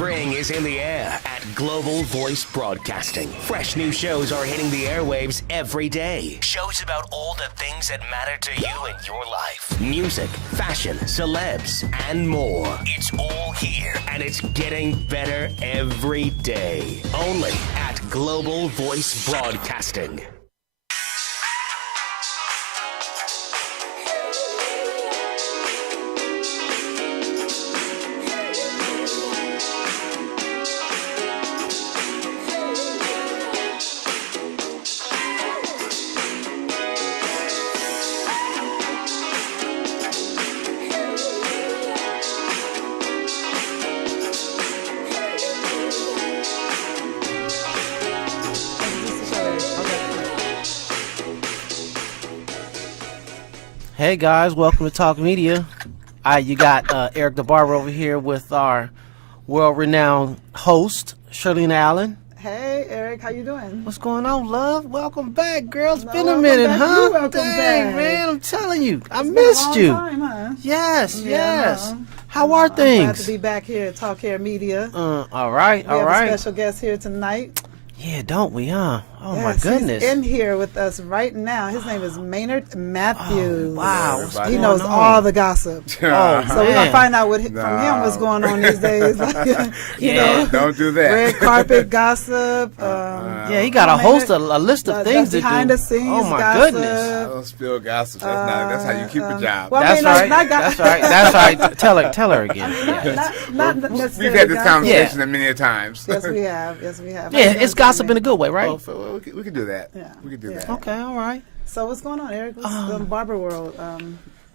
Spring is in the air at Global Voice Broadcasting. Fresh new shows are hitting the airwaves every day. Shows about all the things that matter to you in your life. Music, fashion, celebs, and more. It's all here, and it's getting better every day. Only at Global Voice Broadcasting. Hey guys, welcome to Talk Media. You got Eric the Barber over here with our world-renowned host, Shirlena Allen. Hey Eric, how you doing? What's going on, love? Welcome back, girl. It's been a minute, huh? Welcome Dang, back. man, I'm telling you, I It's missed been a you. long time, huh? Yes, yes. No. How are I'm glad things? to be back here at Talk Hair Media. All right, We all have right. a special guest here tonight. Yeah, don't we, huh? Oh Yes, my goodness. He's in here with us right now. His name is Maynard Matthews. Oh, wow. What's He going knows on? all the gossip. Oh, So we're gonna man. find out from him what's going on these days. Like, you know, Don't do that. red carpet gossip. Yeah, he got a host, a list of things to do. behind the scenes Oh my gossip. goodness. Don't spill gossip. That's how you keep a job. well, I That's mean, right. not That's right. That's right. Tell her again. Yeah. Not We've necessarily had this gossip. conversation many times. Yes, we have. Yes, we have. Yeah, it's gossip in a good way, right? Oh, so we can do that. Yeah. We can do that. Okay, all right. So what's going on, Eric? What's the barber world?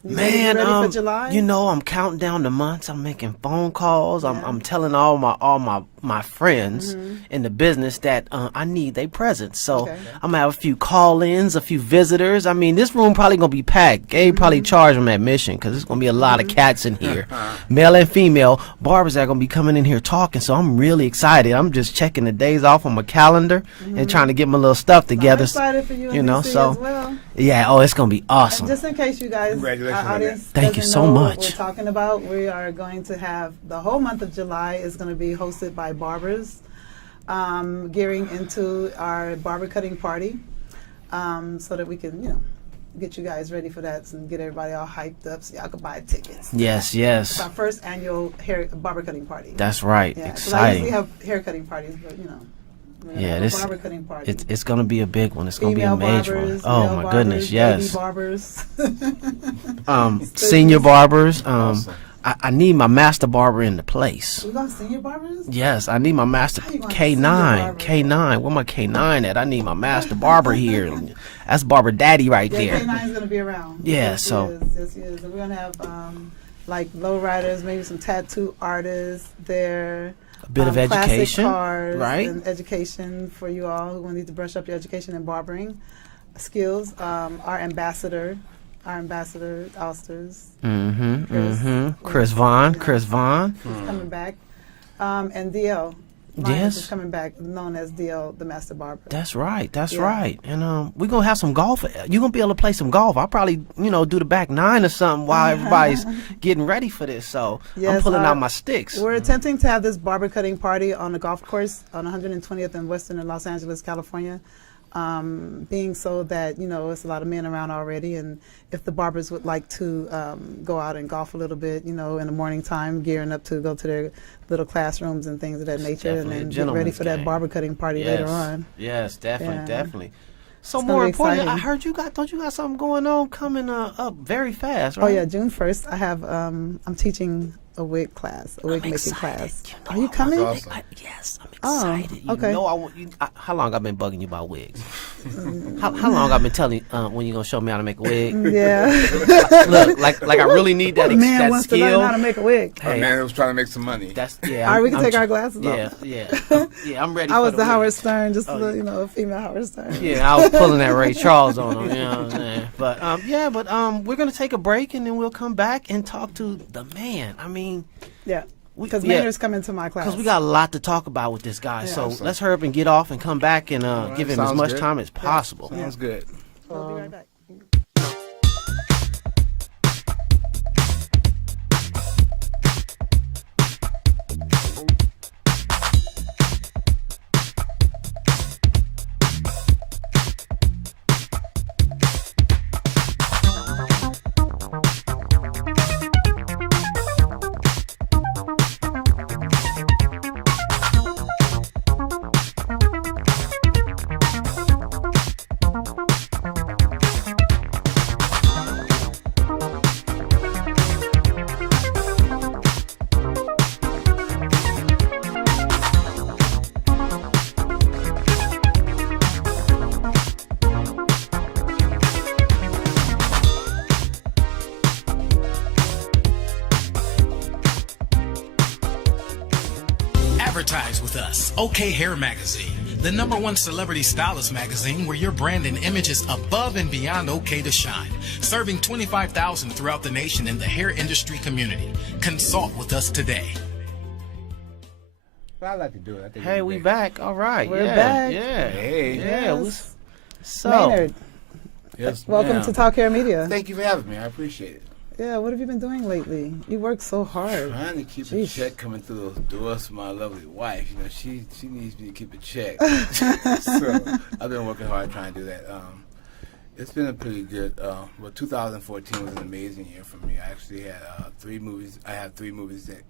You Man, ready for July? you know, I'm counting down the months. I'm making phone calls. Yeah. I'm telling all my friends in the business that I need their presence. So Okay. I'm gonna have a few call-ins, a few visitors. I mean, this room probably gonna be packed. Gabe probably charge them admission because there's gonna be a lot of cats in here, male and female. Barbers are gonna be coming in here talking. So I'm really excited. I'm just checking the days off on my calendar and trying to get my little stuff I'm together. excited for you, you know, DC so as well. yeah. Oh, it's gonna be awesome. Just in case you guys, Congratulations our on audience, Thank you doesn't so know what much. we're talking about. We are going to have the whole month of July is going to be hosted by barbers, gearing into our barber cutting party, so that we can, get you guys ready for that and get everybody all hyped up so y'all can buy tickets. Yes, It's yes. our first annual barber cutting party. That's right. Yeah, 'cause I Exciting. usually have hair cutting parties, but we're gonna Yeah, have a this barber cutting party. it's gonna be a big one. It's gonna Female be a major barbers, one. Oh male my barbers, goodness, baby yes. barbers. Senior barbers. Awesome. I need my master barber in the place. We got senior barbers? Yes, I need my master How you gonna K9. have senior K9. Where my K9 at? I need my master barber here. That's Barber Daddy right Yeah, there. K9 is going to be around. Yeah, Yes, he so- is. Yes, he is. And we're going to have like lowriders, maybe some tattoo artists there. A bit of classic education, cars right? And education for you all who need to brush up your education in barbering skills. Our ambassador, Alsters, Chris Vaughn. Chris Vaughn. is coming back. And DL. Myers Yes. is coming back, known as DL, the master barber. That's right. That's Yeah. right. And we're gonna have some golf. You're gonna be able to play some golf. I'll probably, do the back nine or something while everybody's getting ready for this. So I'm Yes, pulling out my sticks. We're attempting to have this barber cutting party on the golf course on 120th and Western in Los Angeles, California. Being so that, it's a lot of men around already. And if the barbers would like to go out and golf a little bit, in the morning time, gearing up to go to their little classrooms and things of that nature, and definitely a then get ready gentleman's for that game. barber cutting party Yes. later on. Yes, definitely, Yeah. definitely. So It's gonna more be importantly, I exciting. heard don't you got something going on coming up very fast, Oh right? yeah, June 1st, I have, I'm teaching a wig class, a wig I'm making excited. class. You know Are you I coming? want- Awesome. yes, I'm Oh, excited. okay. You know I want you. How long I've been bugging you about wigs? how long I've been telling you when you gonna show me how to make a wig? Yeah. Look, like I really need that Man that wants to learn skill. how to make a wig. A Hey, man was trying to make some money. that's yeah. All right, we can I'm take tr- our glasses Yeah, off. yeah. I'm ready. I for was the the wig. Howard Stern, just Oh, a female Howard Stern. Yeah, I was pulling that Ray Charles on him. You know what I'm saying? But we're gonna take a break and then we'll come back and talk to the man. I mean, Yeah. Because yeah. Maynard's coming to my class. because we got a lot to talk about with this guy. Yeah. So Awesome. let's hurry up and get off and come back and give him as sounds much good. time as possible. Sounds good. We'll be right back. Advertise with us. OK Hair Magazine, the #1 celebrity stylist magazine where your brand and image is above and beyond okay to shine. Serving 25,000 throughout the nation in the hair industry community. Consult with us today. But I like to do it. I think Hey, we back. All right. We're yeah, back. Yeah. Hey. Yeah. Yes. So, Maynard, Yes, welcome ma'am. to Talk Hair Media. Thank you for having me. I appreciate it. Yeah, what have you been doing lately? You work so hard. Trying to keep a Jeez. check coming through those doors for my lovely wife. You know, she needs me to keep a check. So I've been working hard trying to do that. It's been a pretty good. Well, 2014 was an amazing year for me. I actually had 3 movies. I have 3 movies that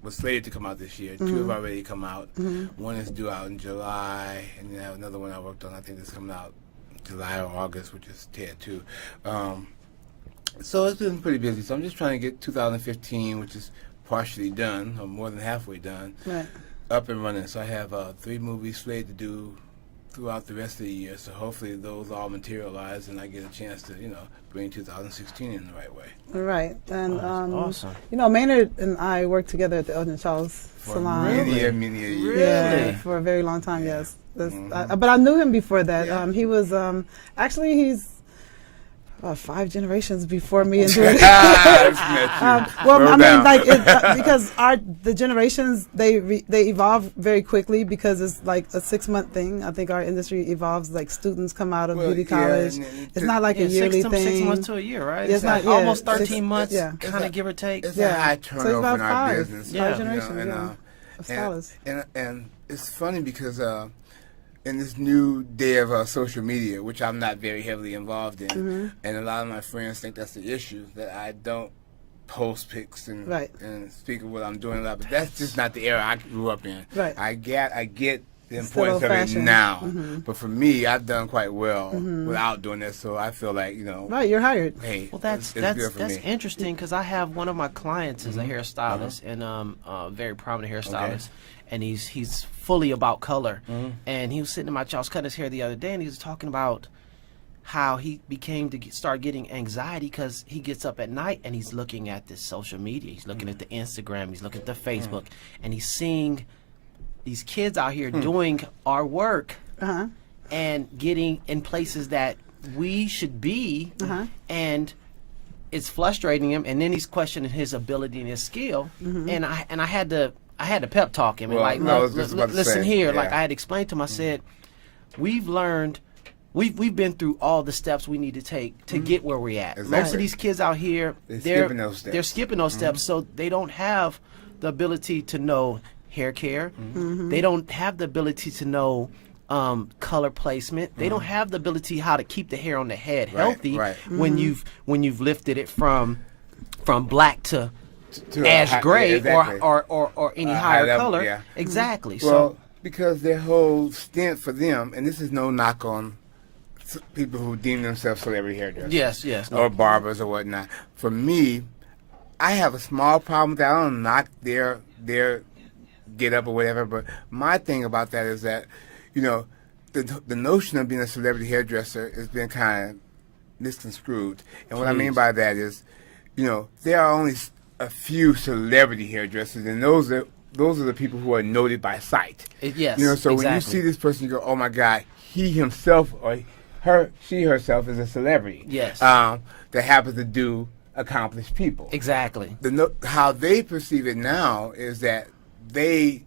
was slated to come out this year. 2 have already come out. One is due out in July, and then I have another one I worked on. I think it's coming out July or August, which is Ted 2. So it's been pretty busy. So I'm just trying to get 2015, which is partially done, or more than halfway done, Right. up and running. So I have 3 movies slated to do throughout the rest of the year. So hopefully those all materialize, and I get a chance to, bring 2016 in the right way. Right. And, awesome. Maynard and I worked together at the Elgin Charles For Salon. many a year. Yeah, for a very long time, yes. But I knew him before that. Yeah. He was, actually, he's 5 generations before me. And doing because the generations, they evolve very quickly because it's like a 6-month thing. I think our industry evolves, like students come out of beauty college. It's not like a yearly 6 thing. months to a year, right? It's not- yeah, almost 13 six- months, yeah. kind of give or take. It's Yeah. a high So it's turnover about in our 5 business. generations, and, of stylists. And it's funny because in this new day of social media, which I'm not very heavily involved in, and a lot of my friends think that's the issue, that I don't post pics and speak of what I'm doing a lot, but that's just not the era I grew up in. Right. I get the It's still importance of it old-fashioned. now, but for me, I've done quite well without doing that, so I feel like, Right, you're hired. hey, Well, that's good for me. interesting because I have one of my clients is a hairstylist and a very prominent hairstylist, and he's fully about color. And he was sitting in my chair, I was cutting his hair the other day, and he was talking about how he start getting anxiety because he gets up at night and he's looking at this social media, he's looking at the Instagram, he's looking at the Facebook, and he's seeing these kids out here doing our work and getting in places that we should be, and it's frustrating him. And then he's questioning his ability and his skill. And I had to pep talk him and Well, like, I was look, just about to listen say, here. yeah. Like I had explained to him, I said, we've learned. We've been through all the steps we need to take to get where we're at. Exactly. Most of these kids out here, They're skipping those steps. They're skipping those steps, so they don't have the ability to know hair care. They don't have the ability to know color placement. They don't have the ability how to keep the hair on the head healthy when you've lifted it from black to ash gray exactly. or any higher level, color. yeah. Exactly. Well, because their whole stint for them, and this is no knock on people who deem themselves celebrity hairdressers. Yes. Or barbers or whatnot. For me, I have a small problem with that. I don't knock their get up or whatever, but my thing about that is that, the notion of being a celebrity hairdresser has been kind of misconstrued. And what I mean by that is, there are only a few celebrity hairdressers, and those are the people who are noted by sight. Yes. So exactly. when you see this person, you go, "Oh my God, he himself or she herself is a celebrity." Yes. That happens to do accomplished people. Exactly. How they perceive it now is that they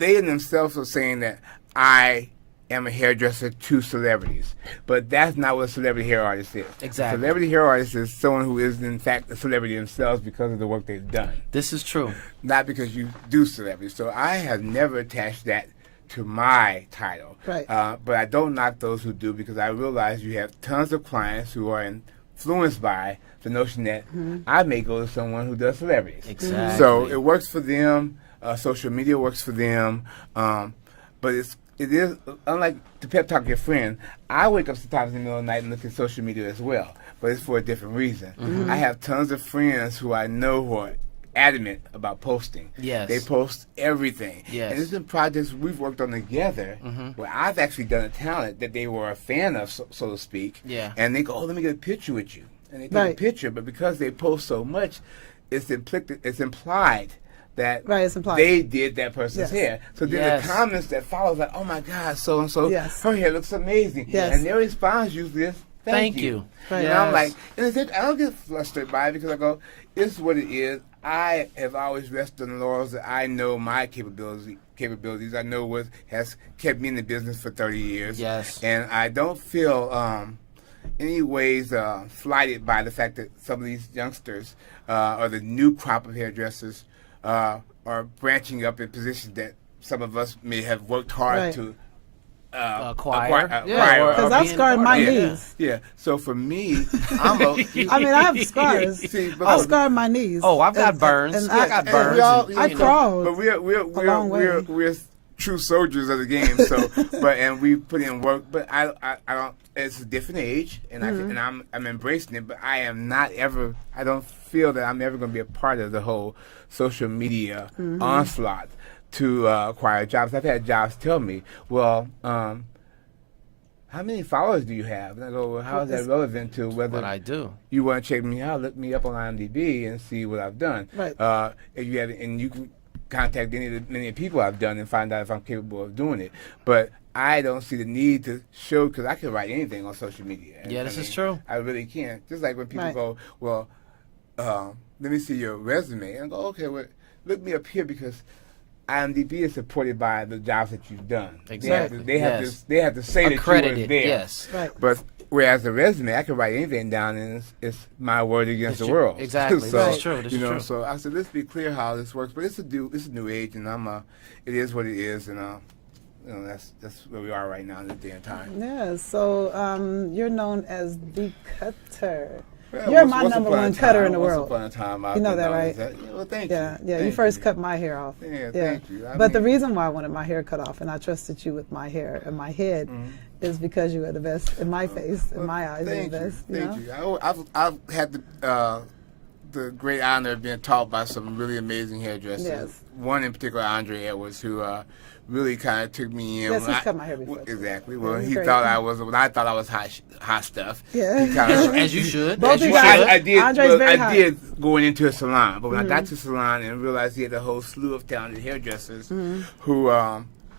in themselves are saying that I am a hairdresser to celebrities, but that's not what a celebrity hair artist is. Exactly. A celebrity hair artist is someone who is in fact a celebrity themselves because of the work they've done, This is true. not because you do celebrity. So I have never attached that to my title. Right. But I don't knock those who do, because I realize you have tons of clients who are influenced by the notion that I may go to someone who does celebrities. Exactly. So it works for them. Social media works for them. But it is, unlike to pep talk your friend, I wake up sometimes in the middle of the night and look at social media as well, but it's for a different reason. I have tons of friends who I know who are adamant about posting. Yes. They post everything. Yes. And there's been projects we've worked on together where I've actually done a talent that they were a fan of, so to speak. Yeah. And they go, "Oh, let me get a picture with you." And they take a picture, but because they post so much, it's implied that Right, it's implied. they did that person's Yes. hair. So then Yes. the comments that follow, like, oh my God, so and so, Yes. her hair looks amazing. Yes. And their response usually is, thank you. Right. And I'm Yes. like, and I don't get frustrated by it because I go, this is what it is. I have always rested on the laurels that I know my capabilities. I know what has kept me in the business for 30 years. Yes. And I don't feel any ways slighted by the fact that some of these youngsters or the new crop of hairdressers are branching up in positions that some of us may have worked hard Right. to Acquire. acquire. Because I've scarred my Yeah. knees. Yeah. So for me, I'm a. I mean, I have scars. See, but- I scarred my knees. Oh, I've got And- burns. and I got and burns. we all- and, I you know, crawled. But we're long way. we're true soldiers of the game. So, and we put in work. But I don't. It's a different age, and I'm embracing it. But I am not ever. I don't feel that I'm ever going to be a part of the whole social media onslaught to acquire jobs. I've had jobs tell me, well, how many followers do you have? And I go, well, how is that relevant to whether what I do. you want to check me out? Look me up on IMDb and see what I've done. Right. If you have, and you can contact many people I've done and find out if I'm capable of doing it. But I don't see the need to show, because I can write anything on social media. Yeah, this is true. I really can. Just like when people Right. go, well, let me see your resume. And I go, okay, well, look me up here because IMDb is supported by the jobs that you've done. Exactly. They have Yes. to say that you were Accredited, there. yes. Right. But whereas the resume, I can write anything down, and it's my word against the true. world. Exactly. So, This is true. This you is know, true. so I said, let's be clear how this works. But it's a new age, and it is what it is, and you know, that's where we are right now in this day and time. Yeah, so you're known as the cutter. Well, You're once- my once number upon a one cutter in time- the once world. upon a time, I've You know been that, known right? as that. Yeah, well, thank Yeah, you. yeah. You Thank first cut my hair off. Yeah, thank you. I But the mean- reason why I wanted my hair cut off and I trusted you with my hair and my head is because you are the best in my face, in my eyes, you're the Thank you. best. You Thank know? you. I've had the great honor of being taught by some really amazing hairdressers. Yes. One in particular, Andre Edwards, who really kind of took me in. Yes, when he's I- cut my hair before, too. Exactly. Yeah, Well, he's he great. thought I was when I thought I was hot stuff. Yeah. He kinda, As you should. Both As you you should. guys- I did. Andre's well, very I hot. did going into a salon, but when I got to the salon and realized he had a whole slew of talented hairdressers who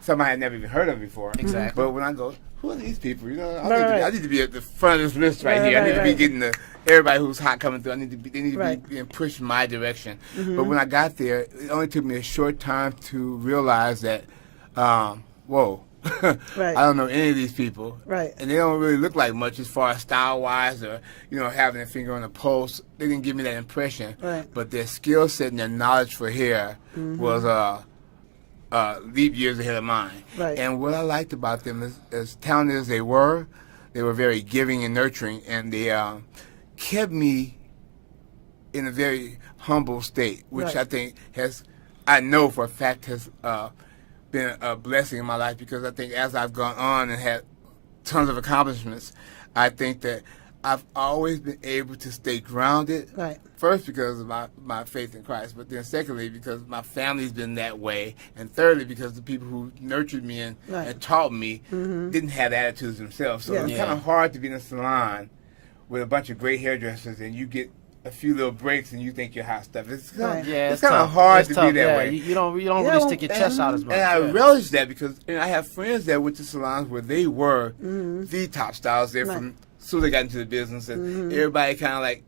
some I had never even heard of before. Exactly. But when I go, who are these people? You know, Right. I need to be at the front of this list right Right, here. I right, need to be right. getting everybody who's hot coming through. They need to Right. be being pushed in my direction. But when I got there, it only took me a short time to realize that, whoa. Right. I don't know any of these people. Right. And they don't really look like much as far as style-wise or, you know, having a finger on the pulse. They didn't give me that impression. Right. But their skill set and their knowledge for hair was leap years ahead of mine. Right. And what I liked about them is, as talented as they were very giving and nurturing, and they kept me in a very humble state, which Right. I think I know for a fact has been a blessing in my life, because I think as I've gone on and had tons of accomplishments, I think that I've always been able to stay grounded. Right. First, because of my faith in Christ, but then secondly, because my family's been that way, and thirdly, because the people who nurtured me and Right. taught me didn't have attitudes themselves. So Yeah. it's kind of hard to be in a salon with a bunch of great hairdressers and you get a few little breaks and you think you're hot stuff. It's kind Right. of, Yeah, it's kind of tough. hard It's to tough. be that Yeah, way. You don't Yeah, really stick your chest out as much. And I yeah. relish that because I have friends that went to salons where they were the top styles there Right. from as soon as they got into the business, and everybody kind of like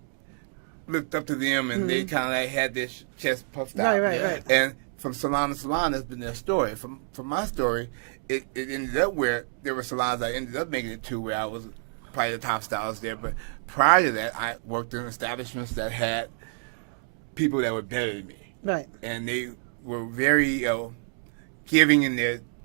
looked up to them, and they kind of like had their chest puffed out. Right, right. And from salon to salon, that's been their story. From my story, it ended up where there were salons I ended up making it to where I was probably the top stylist there. But prior to that, I worked in establishments that had people that were better than me. Right. And they were very giving in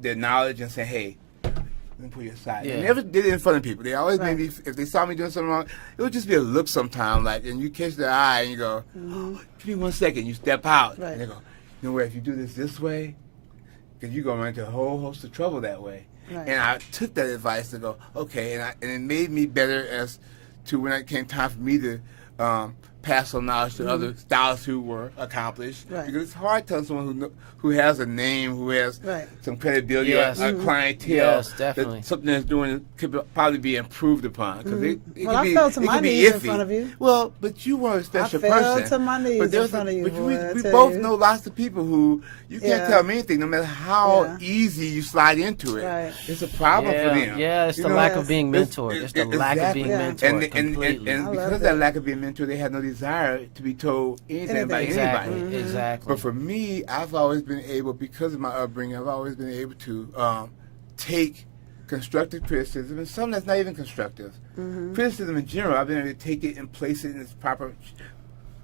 their knowledge and saying, hey, let me put you aside. Yeah. They never did it in front of people. They always Right. maybe, if they saw me doing something wrong, it would just be a look sometime, like, and you catch their eye and you go, oh, give me 1 second. You step out. Right. And they go, you know what, if you do this way, because you're going to run into a whole host of trouble that way. Right. And I took that advice to go, okay, and it made me better as to when it came time for me to pass on knowledge to other stylists who were accomplished. Right. Because it's hard telling someone who has a name, who has Right. some credibility, Yes. or a clientele, Yes, definitely. that something that's doing could probably be improved upon. Because it Well, I could be, fell to it my could be knees in iffy. front of you. Well, but you were a special fell person. to my knees but in there's front of you, But boy, I we tell both you. know lots of people who you can't Yeah. tell them anything, no matter how Yeah. easy you slide into it. Right. It's a problem for them. Yeah, it's You the know? lack Yes. of being mentored. It's the lack of being Exactly. mentored completely. And I because love of that that. lack of being mentored, they have no desire to be told anything by Anything. Exactly, anybody. exactly. But for me, I've always been able, because of my upbringing, I've always been able to take constructive criticism and some that's not even constructive. Criticism in general, I've been able to take it and place it in its proper,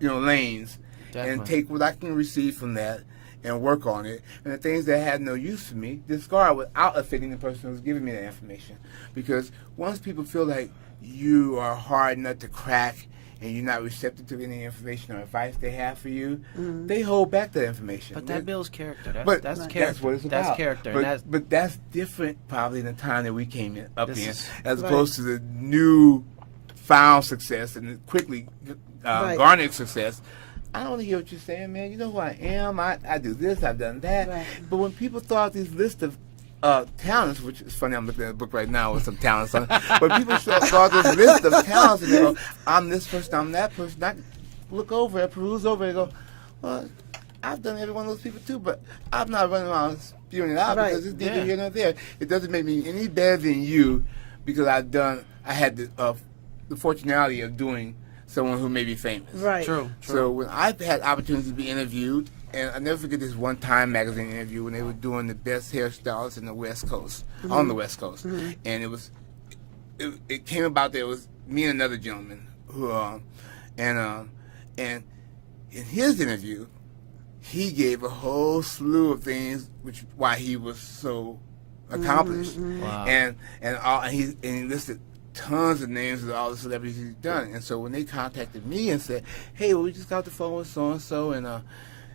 lanes, and Definitely. take what I can receive from that and work on it. And the things that had no use for me, discard without offending the person who's giving me that information. Because once people feel like you are a hard nut to crack and you're not receptive to any information or advice they have for you, they hold back that information. But that builds character. But That's that's character. what it's about. That's character. But, and that's, but that's different probably in the time that we came up This in, is- as Right. opposed to the new found success and the quickly Right. garnered success. I don't hear what you're saying, man. You know who I am. I do this. I've done that. Right. But when people throw out these lists of talents, which is funny, I'm looking at a book right now with some talents on it. But people throw out this list of talents and they go, I'm this person, I'm that person. I look over it, peruse over it, and go, well, I've done every one of those people too, but I'm not running around spewing it out Right. because it's neither Yeah. here nor there. It doesn't make me any better than you because I had the fortunality of doing someone who may be famous. Right. true. So when I've had opportunities to be interviewed, and I never forget this one Time magazine interview when they were doing the best hairstylists in the West Coast, on the West Coast, and it came about that it was me and another gentleman who, and in his interview, he gave a whole slew of things why he was so accomplished, Wow. and he listed tons of names of all the celebrities he's done. And so when they contacted me and said, "Hey, well, we just got the phone with so and so,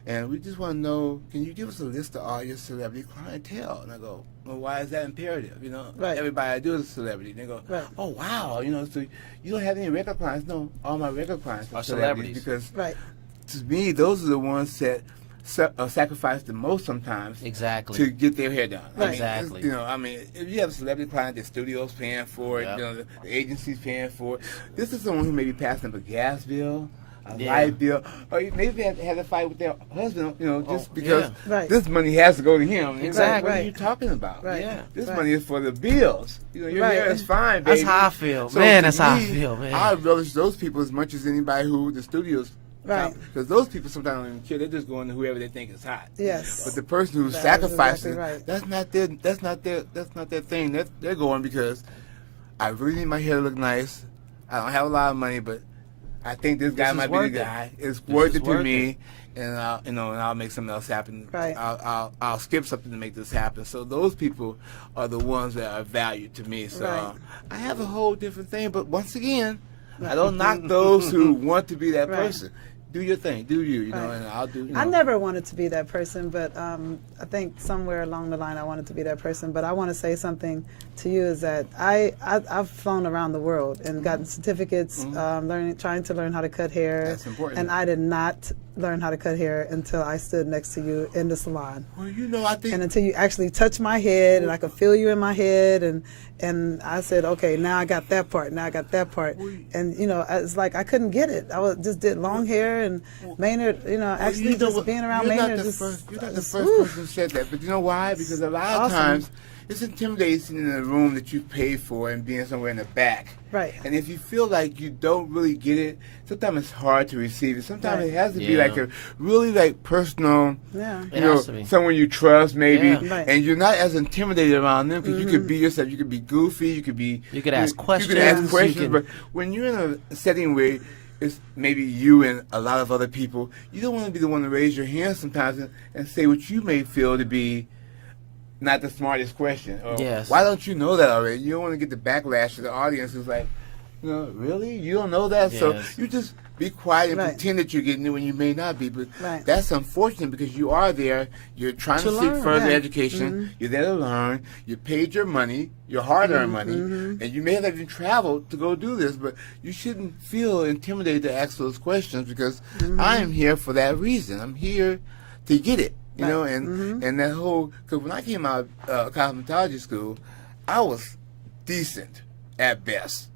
and we just want to know, can you give us a list of all your celebrity clientele?" And I go, "Well, why is that imperative? Right. Everybody I do is a celebrity." And they go, Right. "Oh, wow, so you don't have any regular clients?" No, all my regular clients Are are celebrities celebrities. because Right. to me, those are the ones that sacrifice the most sometimes Exactly. to get their hair done. Right. Exactly. If you have a celebrity client, the studio's paying for it, Yep. the agency's paying for it. This is someone who may be passing up a gas bill, a Yeah. light bill, or maybe had a fight with their husband, just because yeah. Right. this money has to go to him. And it's like, Exactly. what are you talking about? Right. Yeah. This Right. money is for the bills. Your Right. hair is fine, baby. That's how I feel. So Man, to that's how I me, feel, man. I relish those people as much as anybody who the studios. Right. Because those people sometimes don't even care. They're just going to whoever they think is hot. Yes. But the person who's That is sacrificing, exactly right. that's not their thing. They're going because I really need my hair to look nice. I don't have a lot of money, but I think this guy is might be the worth it. guy. It's worth is it to worth me, and I'll make something else happen. Right. I'll skip something to make this happen. So those people are the ones that are valued to me. So Right. I have a whole different thing. But once again, I don't knock those who want to be that Right. person. Do your thing, do you, Right. and I'll do. I never wanted to be that person, but I think somewhere along the line I wanted to be that person. But I want to say something to you is that I've flown around the world and gotten certificates, trying to learn how to cut hair. That's important. And I did not learn how to cut hair until I stood next to you in the salon. Well, I think. And until you actually touched my head and I could feel you in my head and I said, okay, now I got that part, now I got that part. And, it's like I couldn't get it. Just did long hair and Maynard, actually just being around you're Maynard not the just... first, you're not the just- first whew. person who said that. But you know why? Because a lot of Awesome. times it's intimidating in a room that you paid for and being somewhere in the back. Right. And if you feel like you don't really get it, sometimes it's hard to receive it. Sometimes Right. it has to be Yeah. like a really personal, Yeah. It has to be. someone you trust maybe, Yeah. Right. and you're not as intimidated around them because you could be yourself. You could be goofy. You could be. You could ask questions. You could ask You questions. can- But when you're in a setting where it's maybe you and a lot of other people, you don't want to be the one to raise your hand sometimes and say what you may feel to be not the smartest question. Or, Yes. why don't you know that already? You don't want to get the backlash of the audience who's like, You know, really? You don't know that? So Yes. you just be quiet and Right. pretend that you're getting it when you may not be. But Right. that's unfortunate because you are there. You're trying to To seek learn. further Yeah. education. You're there to learn. You paid your money, your hard-earned money, and you may have even traveled to go do this. But you shouldn't feel intimidated to ask those questions because I am here for that reason. I'm here to get it. You know, and that whole, because when I came out of cosmetology school, I was decent at best.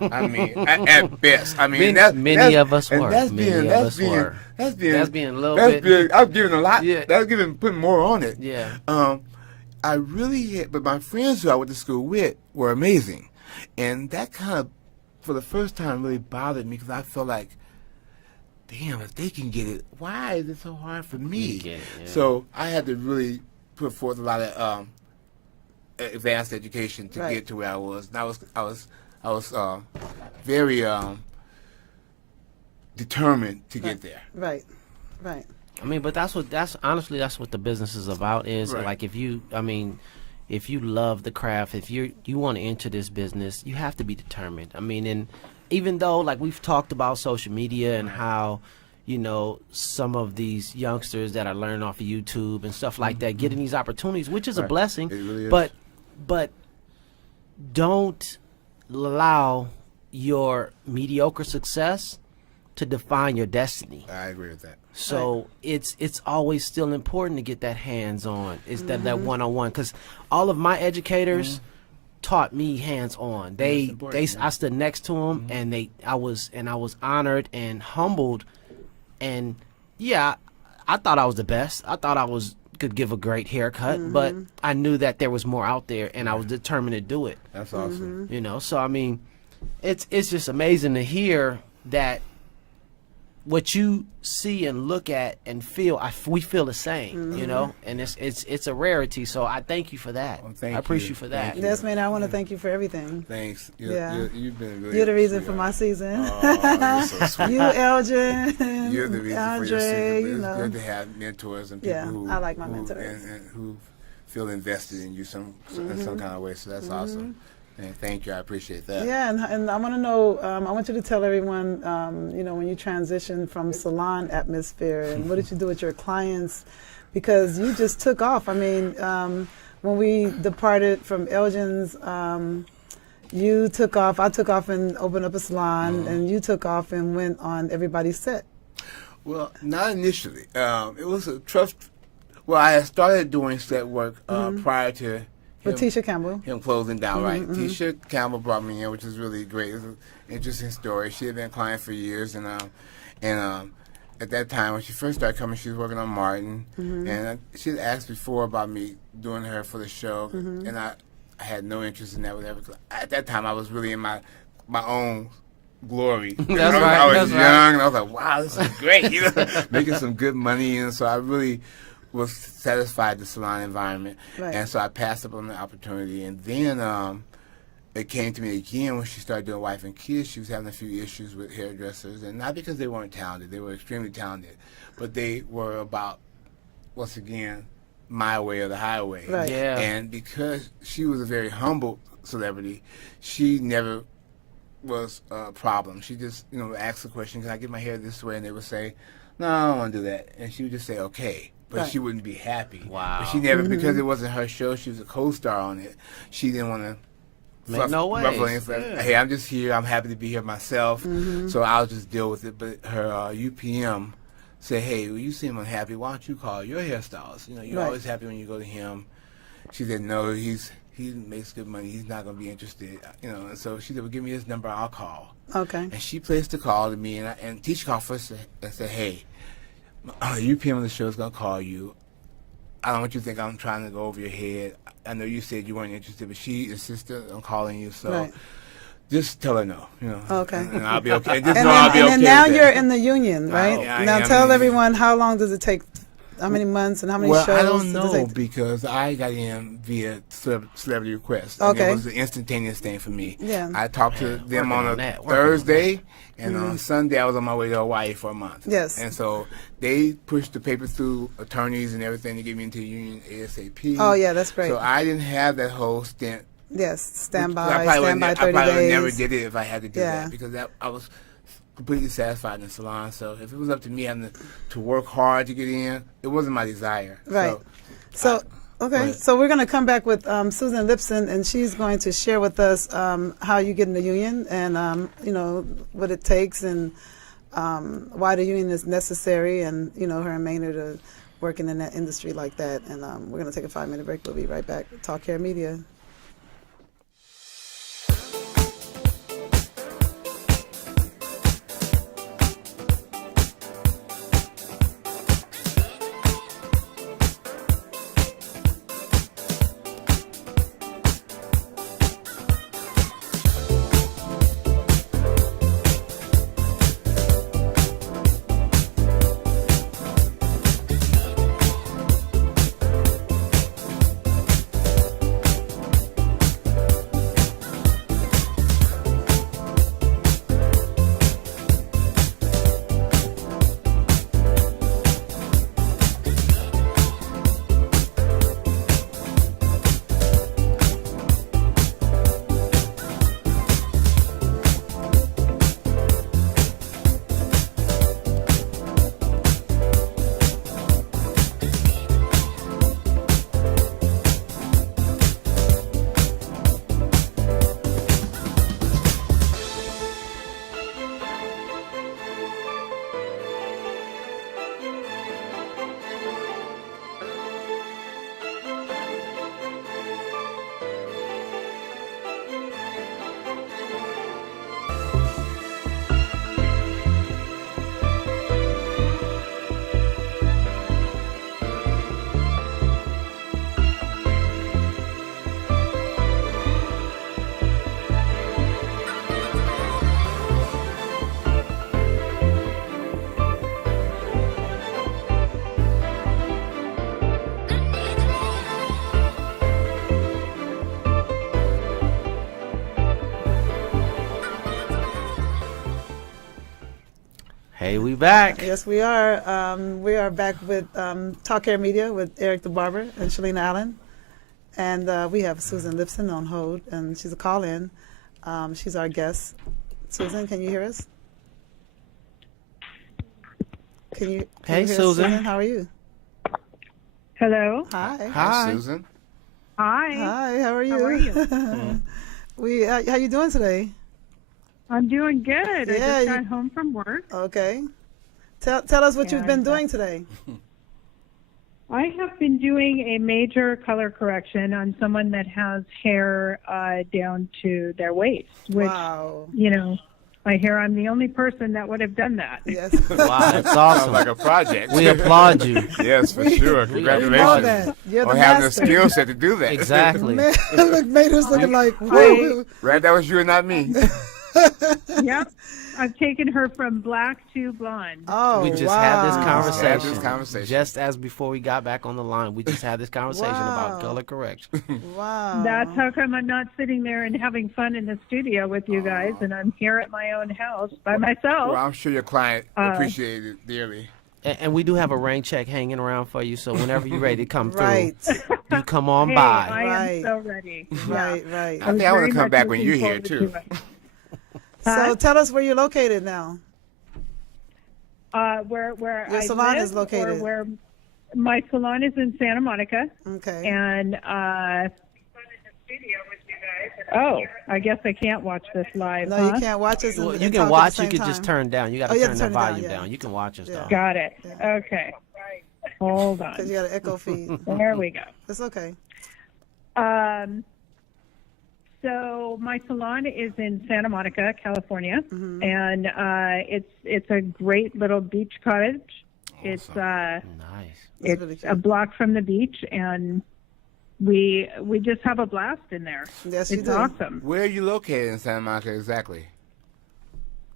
I mean, at best. I mean, Many of us and were. That's Many being, of that's us being, were. that's being, That's being a little that's bit- being, I'm giving a lot. Yeah. That's putting more on it. Yeah. I really, but my friends who I went to school with were amazing, and that kind of, for the first time, really bothered me because I felt like, damn, if they can get it, why is it so hard for me? Get it, yeah. So I had to really put forth a lot of advanced education to Right. get to where I was. And I was very determined to get there. Right. Right. I mean, but that's what the business is about. Is Right. like if you love the craft, if you want to enter this business, you have to be determined. I mean, and even though like we've talked about social media and how, you know, some of these youngsters that are learning off of YouTube and stuff like that, getting these opportunities, which is a Right. blessing, It really is. but don't allow your mediocre success to define your destiny. I agree with that. So it's always still important to get that hands on instead of that one on one, because all of my educators taught me hands on. important, I stood next to them and I was honored and humbled, and yeah, I thought I was the best. I thought I could give a great haircut, but I knew that there was more out there, and I was determined to do it. That's awesome. You know, so I mean, it's just amazing to hear that what you see and look at and feel, we feel the same, you know, and it's a rarity. So I thank you for that. Well, thank I appreciate you. you for that. Thank you. Yes, man. I want to thank you for everything. Thanks. Yeah. You've been really. You're the reason for sweetheart. my season. Oh, you're so sweet. You, Elgin, You're the reason Andre, for your season. you It's know. good to have mentors and people Yeah, who I like my who- mentors. and who feel invested in you in some kind of way. So that's awesome. And thank you. I appreciate that. Yeah, and I want to know, I want you to tell everyone, you know, when you transitioned from salon atmosphere and what did you do with your clients? Because you just took off. I mean, when we departed from Elgin's, you took off, I took off and opened up a salon, and you took off and went on everybody's set. Well, not initially. It was a trust. Well, I had started doing set work prior to With Tisha Campbell. him closing down, right? Tisha Campbell brought me in, which is really great. It's an interesting story. She had been a client for years, and at that time when she first started coming, she was working on Martin, and she had asked before about me doing her for the show, and I had no interest in that, whatever. 'Cause at that time, I was really in my own glory. That's I was, right, I was that's young, right. and I was like, wow, this is great, you know, making some good money, and so I really was satisfied with the salon environment, Right. and so I passed up on the opportunity. And then it came to me again when she started doing Wife and Kids. She was having a few issues with hairdressers, and not because they weren't talented; they were extremely talented, but they were about, once again, my way or the highway. Right. Yeah. And because she was a very humble celebrity, she never was a problem. She just, you know, asked the question, "Can I get my hair this way?" And they would say, "No, I don't want to do that." And she would just say, "Okay." But Right. she wouldn't be happy. Wow. But she never, because it wasn't her show, she was a co-star on it. She didn't want to Make no waves. Yeah. Hey, I'm just here. I'm happy to be here myself. So I'll just deal with it. But her UPM said, "Hey, well, you seem unhappy. Why don't you call your hairstylist? You know, you're Right. always happy when you go to him." She said, "No, he makes good money. He's not going to be interested." You know, and so she said, "Well, give me his number. I'll call." Okay. And she placed the call to me, and Tisha called first and said, "Hey, UPM on the show is going to call you. I don't want you to think I'm trying to go over your head. I know you said you weren't interested, but she insisted on calling you, so Right. just tell her no, you know. Okay. And I'll be okay. Just And know then, I'll be and okay then now with you're that. in the union, right? Yeah, I now am tell in the everyone, how long does it take? How many months and how many Well, shows? I don't does it know take? because I got in via celebrity request. And Okay. it was an instantaneous thing for me. Yeah. I talked to them working on on a that, working on Thursday, and on Sunday I was on my way to Hawaii for a month. Yes. And so they pushed the paper through attorneys and everything to get me into the union ASAP. Oh, yeah, that's great. So I didn't have that whole stint Yes, stand by, I probably, stand by I 30 probably days. never did it if I had to do Yeah. that, because I was completely satisfied in the salon. So if it was up to me having to work hard to get in, it wasn't my desire. Right. So, So, go okay, ahead. so we're going to come back with Susan Lipson, and she's going to share with us how you get in the union and, you know, what it takes and why the union is necessary and, you know, her and Maynard are working in that industry like that. And we're going to take a 5-minute break. We'll be right back. Talk Hair Media. Hey, we back. Yes, we are. We are back with Talk Hair Media with Eric the Barber and Shirlena Allen. And we have Susan Lipson on hold, and she's a call-in. She's our guest. Susan, can you hear us? Can you Hey, hear us, Susan. How are you? Hello. Hi. Hi. Susan. Hi. Hi, how are you? How are you? How you doing today? I'm doing good. I Yeah, just you- got home from work. Okay. Tell us what you've been And, doing today. I have been doing a major color correction on someone that has hair down to their waist, which, Wow. you know, I hear I'm the only person that would have done that. Yes. Wow, that's Sounds awesome. like a project. We applaud you. Yes, for sure. We know Congratulations. that. You're the Or having the master. skill set to do that. Exactly. Man, look, Maynard's looking like, woo. Right, that was you and not me. Yep. I've taken her from black to blonde. Oh, We just wow. had this Had conversation. this conversation. Just as before we got back on the line, we just had this conversation Wow. about color correction. Wow. That's how come I'm not sitting there and having fun in the studio with you guys, and I'm here at my own house by myself. Well, I'm sure your client appreciated it dearly. And we do have a rain check hanging around for you, so whenever you're ready to come through, Right. you come on Hey, by. I Right. am so ready. Right, right. I think I want to come back when you're here, too. So tell us where you're located now. Where Your I salon live, is located. or where my salon is in Santa Monica, Okay. and oh, I guess I can't watch this live. No, huh? you can't watch us. Well, and you talk can at watch, the you same can just time. turn down. You got to Oh, you have turn to the turn it down, volume yeah. down. You can watch us, though. Got it. Yeah. Okay. Hold on. Because you got an echo feed. There we go. It's okay. So my salon is in Santa Monica, California, Mm-hmm. and it's a great little beach cottage. It's Nice. it's really a block from the beach, and we just have a blast in there. Yes, you It's do. awesome. Where are you located in Santa Monica exactly?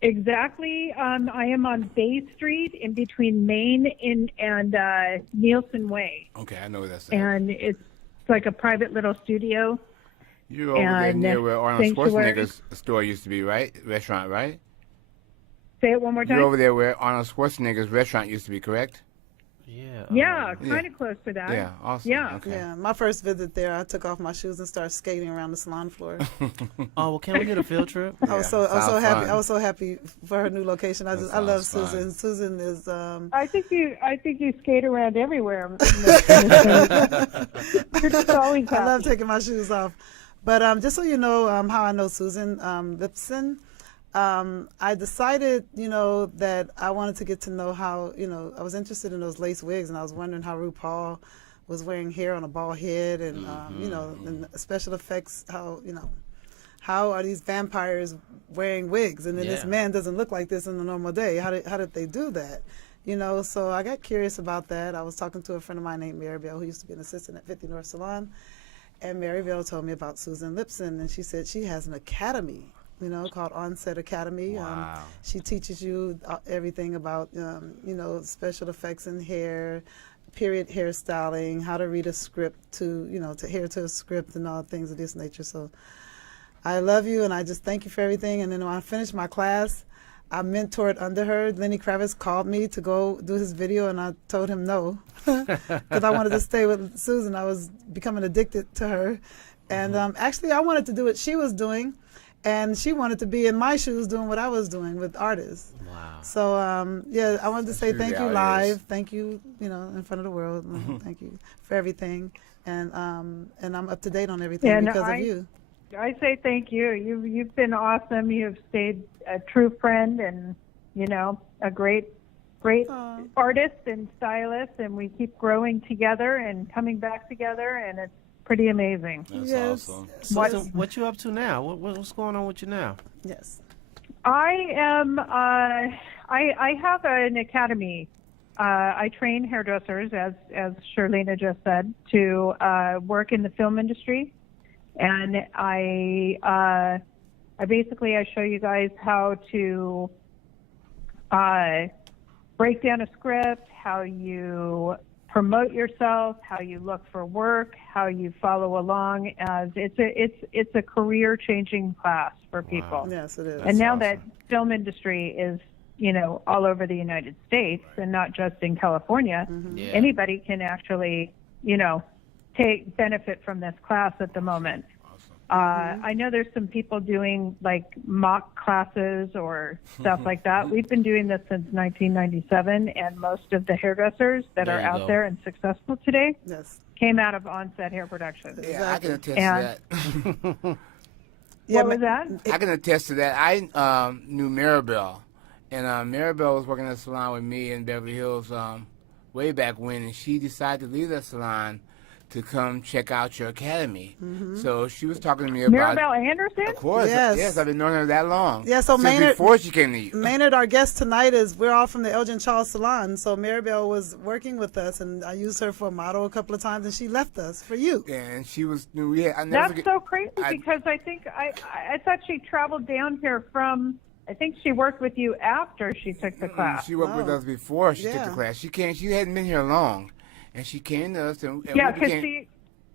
Exactly. I am on Bay Street in between Main and Nielsen Way, Okay, I know where that's at. and it's like a private little studio. You're over there and near where Arnold sanctuary. Schwarzenegger's store used to be, right? Restaurant, right? Say it one more time. You're over there where Arnold Schwarzenegger's restaurant used to be, correct? Yeah, kind of close to that. Yeah, awesome. Yeah. Okay. Yeah, my first visit there, I took off my shoes and started skating around the salon floor. Oh, well, can we get a field trip? I was so sounds happy. fun. I was so happy for her new location. I love sounds fun. Susan. Susan is I think you skate around everywhere. You're just always happy. I love taking my shoes off. But just so you know how I know Susan Lipson, I decided, that I wanted to get to know how, I was interested in those lace wigs, and I was wondering how RuPaul was wearing hair on a bald head, and, and special effects, how are these vampires wearing wigs? And then this man doesn't look like this in a normal day. How did they do that? So I got curious about that. I was talking to a friend of mine named Maribel, who used to be an assistant at 50 North Salon. And Maribel told me about Susan Lipson, and she said she has an academy, called Onset Academy. Wow. She teaches you everything about, special effects in hair, period hairstyling, how to read a script to hair to a script and all things of this nature. So I love you, and I just thank you for everything. And then when I finished my class, I mentored under her. Lenny Kravitz called me to go do his video, and I told him no because I wanted to stay with Susan. I was becoming addicted to her. And actually, I wanted to do what she was doing, and she wanted to be in my shoes doing what I was doing with artists. Wow. So, I wanted to say really thank you how it live. is. Thank you, in front of the world. Thank you for everything. And I'm up to date on everything And because of you. I say thank you. You've been awesome. You've stayed a true friend, and a great artist and stylist, and we keep growing together and coming back together, and it's pretty amazing. That's Yes. awesome. So what you up to now? What's going on with you now? Yes. I am. I have an academy. I train hairdressers, as Shirlena just said, to work in the film industry, and I basically show you guys how to break down a script, how you promote yourself, how you look for work, how you follow along. As it's a career changing class for people. Yes, it is. And now awesome. that film industry is, all over the United States and not just in California, Yeah. anybody can actually, take benefit from this class at the moment. I know there's some people doing like mock classes or stuff like that. We've been doing this since 1997, and most of the hairdressers that There are you out go. there and successful today Yes. came out of Onset Hair Production. Yeah, I can attest And- to that. Yeah, What was that? I can attest to that. I knew Maribel, and Maribel was working at a salon with me in Beverly Hills way back when, and she decided to leave that salon to come check out your academy. So she was talking to me about. Maribel Anderson? Of course, Yes. I've been knowing her that long. Yeah, so Since Maynard- before she came to you. Maynard, our guest tonight, we're all from the Elgin Charles Salon. So Maribel was working with us, and I used her for a model a couple of times, and she left us for you. And she was. I never That's forget, so crazy I- because I think I thought she traveled down here from. I think she worked with you after she took the class. She worked with Oh. us before she took Yeah. the class. She came. She hadn't been here long, and she came to us, and Yeah, we because became.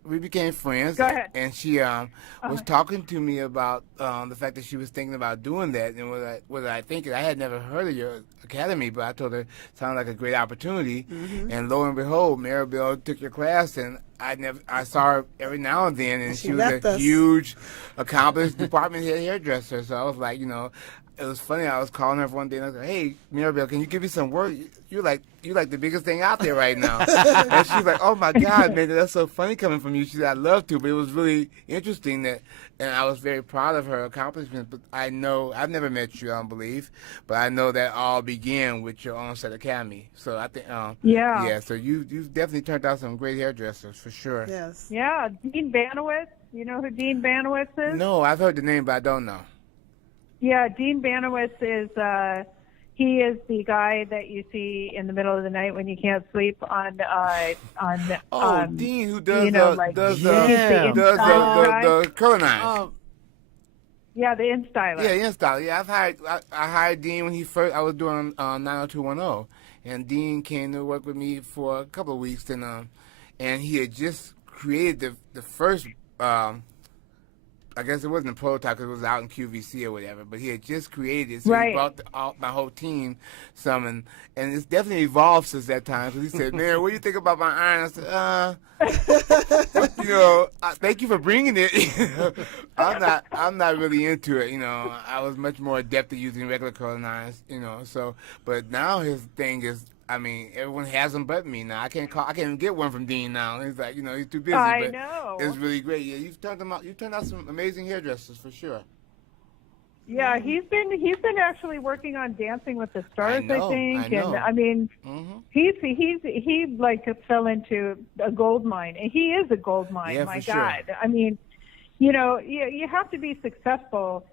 We became friends. Go ahead. And she was talking to me about the fact that she was thinking about doing that, and was I thinking I had never heard of your academy, but I told her it sounded like a great opportunity. And lo and behold, Maribel took your class, and I saw her every now and then, and She she was left a us. huge, accomplished department head hairdresser. So I was like, it was funny. I was calling her one day and I was like, "Hey, Maribel, can you give me some work? You're like the biggest thing out there right now." And she's like, "Oh my God, man, that's so funny coming from you." She said, "I'd love to," but it was really interesting and I was very proud of her accomplishments. But I know I've never met you, I don't believe, but I know that all began with your Onset Academy. So I think, Yeah. So you've definitely turned out some great hairdressers for sure. Yes. Yeah, Dean Banowitz. You know who Dean Banowitz is? No, I've heard the name, but I don't know. Yeah, Dean Banowitz is he is the guy that you see in the middle of the night when you can't sleep on Dean, who does you know, the like does he's the the does installer guy. the curler knives. Yeah, the InStyler. Yeah, install. Yeah, I hired Dean when he first. I was doing 90210, and Dean came to work with me for a couple of weeks, and he had just created the first I guess it wasn't a prototype because it was out in QVC or whatever, but he had just created it. So Right. he brought out my whole team some, and it's definitely evolved since that time. Because he said, "Man, what do you think about my iron?" I said, thank you for bringing it. I'm not really into it. I was much more adept at using regular curling irons. So, but now his thing is, everyone has them but me now. I can't even get one from Dean now. He's like, he's too busy. I but know. It's really great. Yeah, you've turned out some amazing hairdressers for sure. Yeah, he's been actually working on Dancing with the Stars, I think, and he like fell into a gold mine, and he is a gold mine. Yeah, my for God, sure. You have to be successful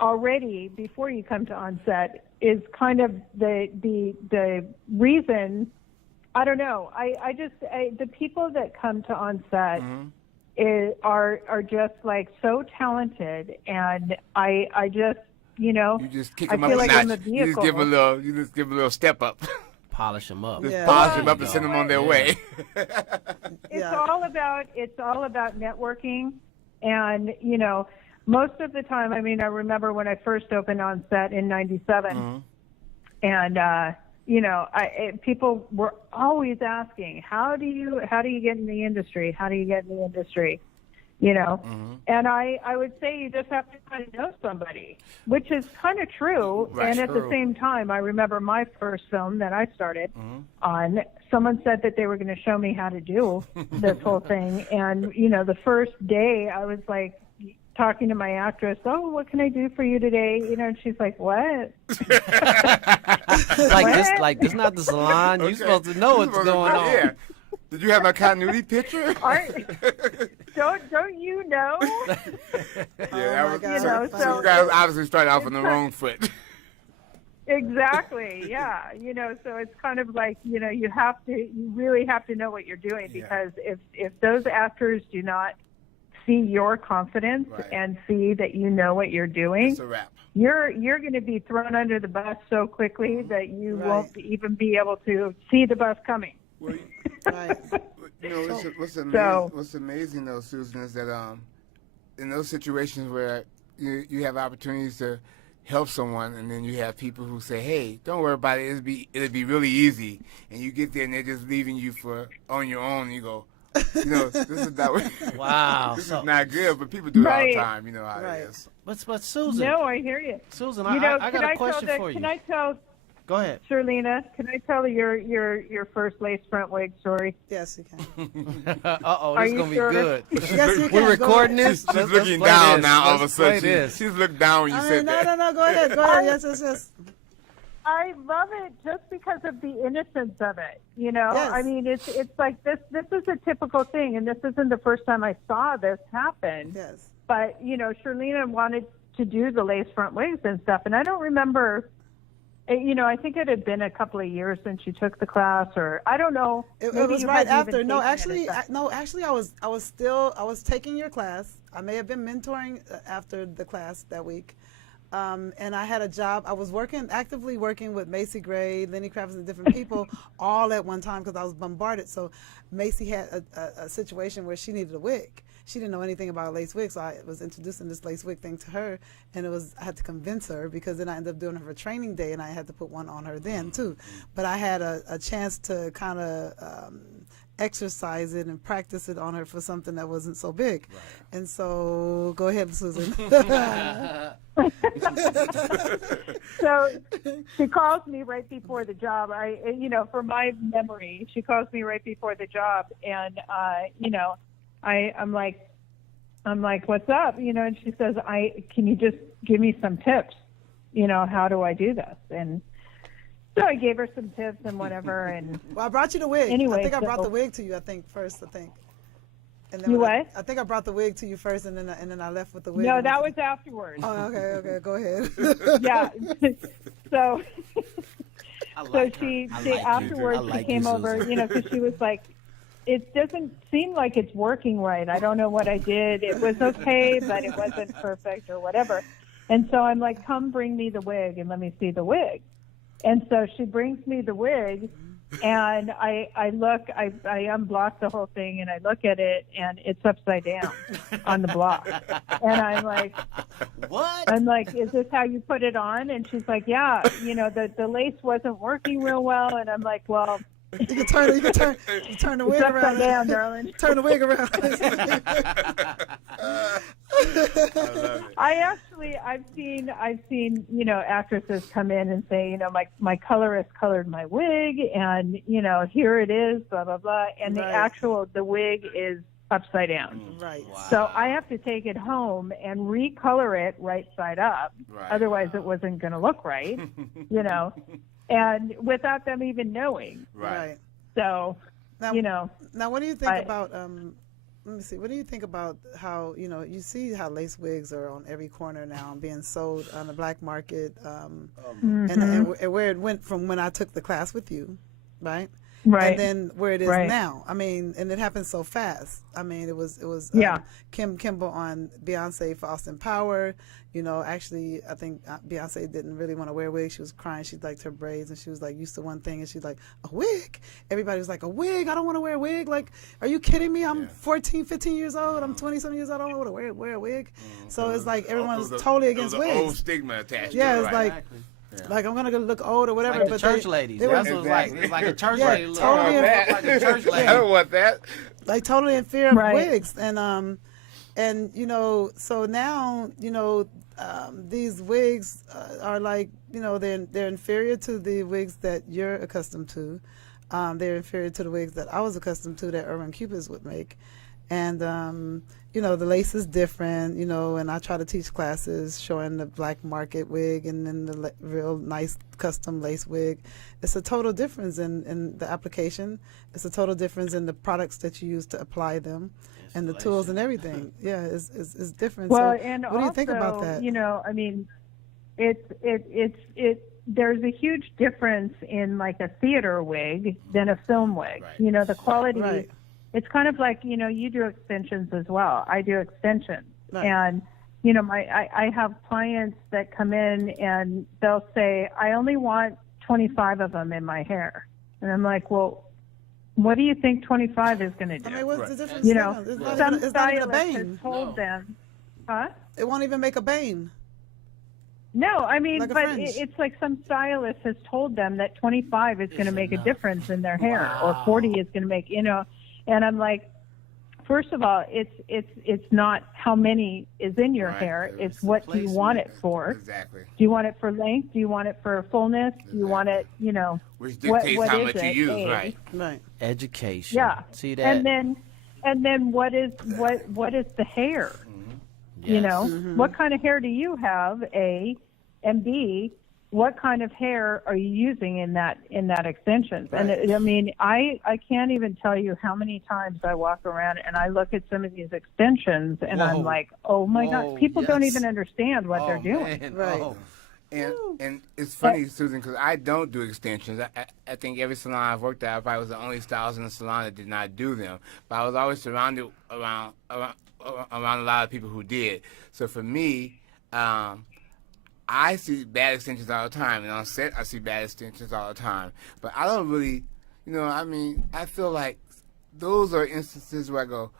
already before you come to onset. Is kind of the reason. I don't know. The people that come to onset. Mm-hmm. Are just like so talented, and I just you just kick them I up feel a like notch. I'm a vehicle. You just give a little step up. Polish them up. Just polish them up and send them on their way. It's all about networking, and most of the time. I remember when I first opened on set in '97, mm-hmm. and people were always asking, how do you get in the industry? How do you get in the industry? Mm-hmm. And I would say you just have to kind of know somebody, which is kind of true. Right. And at the same time, I remember my first film that I started mm-hmm. on, someone said that they were going to show me how to do this whole thing. And, the first day I was like, talking to my actress, what can I do for you today? And she's like, what? Like this not the salon. Okay. You're supposed to know what's going on. Yeah. Did you have my continuity picture? Don't you know? So you guys obviously started off on the wrong foot. Exactly. Yeah. So it's kind of like, you really have to know what you're doing, because if those actors do not see your confidence and see that you know what you're doing, it's a wrap. You're going to be thrown under the bus so quickly that you won't even be able to see the bus coming. Well, what's amazing though, Susan, is that in those situations where you have opportunities to help someone, and then you have people who say, "Hey, don't worry about it. It'll be really easy," and you get there and they're just leaving you on your own. And you go, this is not wow. This is not good, but people do it all the time. You know how it is. But Susan. No, I hear you. Susan, I got a question for you. Can I tell? Go ahead. Shirlena, can I tell your first lace front wig story? Yes, you can. Uh-oh, this is going to be good. Yes, you can. We're recording this? She's looking down now all of a sudden. She's looked down when you said that. No, go ahead. Yes. I love it just because of the innocence of it. Yes. It's like this is a typical thing, and this isn't the first time I saw this happen. Yes. But, Shirlena wanted to do the lace front wigs and stuff, and I don't remember, I think it had been a couple of years since she took the class, or I don't know. It was right after. No, actually, I was taking your class. I may have been mentoring after the class that week. And I had a job. I was actively working with Macy Gray, Lenny Kravitz, and different people all at one time because I was bombarded. So Macy had a situation where she needed a wig. She didn't know anything about lace wigs, so I was introducing this lace wig thing to her, and I had to convince her, because then I ended up doing her for training day, and I had to put one on her then too. But I had a chance to kind of exercise it and practice it on her for something that wasn't so big. Right. And so, go ahead, Susan. So she calls me right before the job. For my memory, she calls me right before the job, and I'm like, what's up? And she says, can you just give me some tips? How do I do this? And so I gave her some tips and whatever. And well, I brought you the wig. Anyway, I think I brought the wig to you. And then you what? I think I brought the wig to you first, and then I left with the wig. No, that was afterwards. Oh, okay, go ahead. Yeah. So she afterwards she came over, because she was like, it doesn't seem like it's working right. I don't know what I did. It was okay, but it wasn't perfect or whatever. And so I'm like, come bring me the wig and let me see the wig. And so she brings me the wig, And I unblock the whole thing and I look at it and it's upside down on the block. And I'm like, What? I'm like, is this how you put it on? And she's like, yeah, the lace wasn't working real well. And I'm like, well, You can turn the wig it's upside around. down, darling. Turn the wig around. I've seen actresses come in and say, my colorist colored my wig, and here it is, blah blah blah, and Right. the wig is upside down. Right. Wow. So I have to take it home and recolor it right side up, Right. otherwise it wasn't going to look right, and without them even knowing. Right. So Now, now, what do you think I- about? Let me see. What do you think about how you see how lace wigs are on every corner now, being sold on the black market, and where it went from when I took the class with you, right? Right. And then where it is Right. now. I mean, and it happened so fast. I mean, it was Yeah. Kim Kimball on Beyonce for Austin Power. Actually, I think Beyonce didn't really want to wear a wig. She was crying. She liked her braids, and she was like used to one thing, and she's like, a wig? Everybody was like, a wig? I don't want to wear a wig. Like, are you kidding me? I'm 14, 15 years old. I'm 20-something years old. I don't want to wear a wig. So it's like everyone was totally against There was an old wigs. stigma attached Yeah, to it. it's right? like, like I'm gonna go look old or whatever. Like the but church they, ladies. They That's were what it's like. It's like a church Yeah, lady. Look totally. like a church I lady. don't want that. like totally in fear of Right. wigs, and so now these wigs are like they're inferior to the wigs that you're accustomed to. They're inferior to the wigs that I was accustomed to that Urban Cupids would make, and the lace is different. And I try to teach classes showing the black market wig and then the real nice custom lace wig. It's a total difference in the application. It's a total difference in the products that you use to apply them, and the tools and everything. Yeah, it's different. Well, So and what do you think about also, that? I mean, there's a huge difference in like a theater wig than a film wig. Right. The quality. Right. It's kind of like you do extensions as well. I do extensions, Right. and I have clients that come in and they'll say, I only want 25 of them in my hair, and I'm like, well, what do you think 25 is going to do? I mean, what's the difference? You know, It's not some even, it's not even a stylist has bane. told them, huh? It won't even make a bane. No, I mean, Like a but fringe. it's like some stylist has told them that 25 is going to make a difference in their hair, or 40 is going to make, and I'm like, first of all, it's not how many is in your Right. hair. It's It's what do you want it for. Exactly. Do you want it for length? Do you want it for fullness? Do you want it, Which what dictates how is much you it? use, A. right? Right. Education. Yeah. See that? And then what is the hair? Yes. What kind of hair do you have? A, and B, what kind of hair are you using in that extension? Right. And I mean, I can't even tell you how many times I walk around and I look at some of these extensions and Whoa. I'm like, oh my Whoa, God, people don't yes. even understand what they're doing. Man. Right. Oh. And it's funny, Susan, because I don't do extensions. I think every salon I've worked at, I probably was the only stylist in the salon that did not do them. But I was always surrounded around a lot of people who did. So for me, I see bad extensions all the time, and on set I see bad extensions all the time. But I don't really, I feel like those are instances where I go,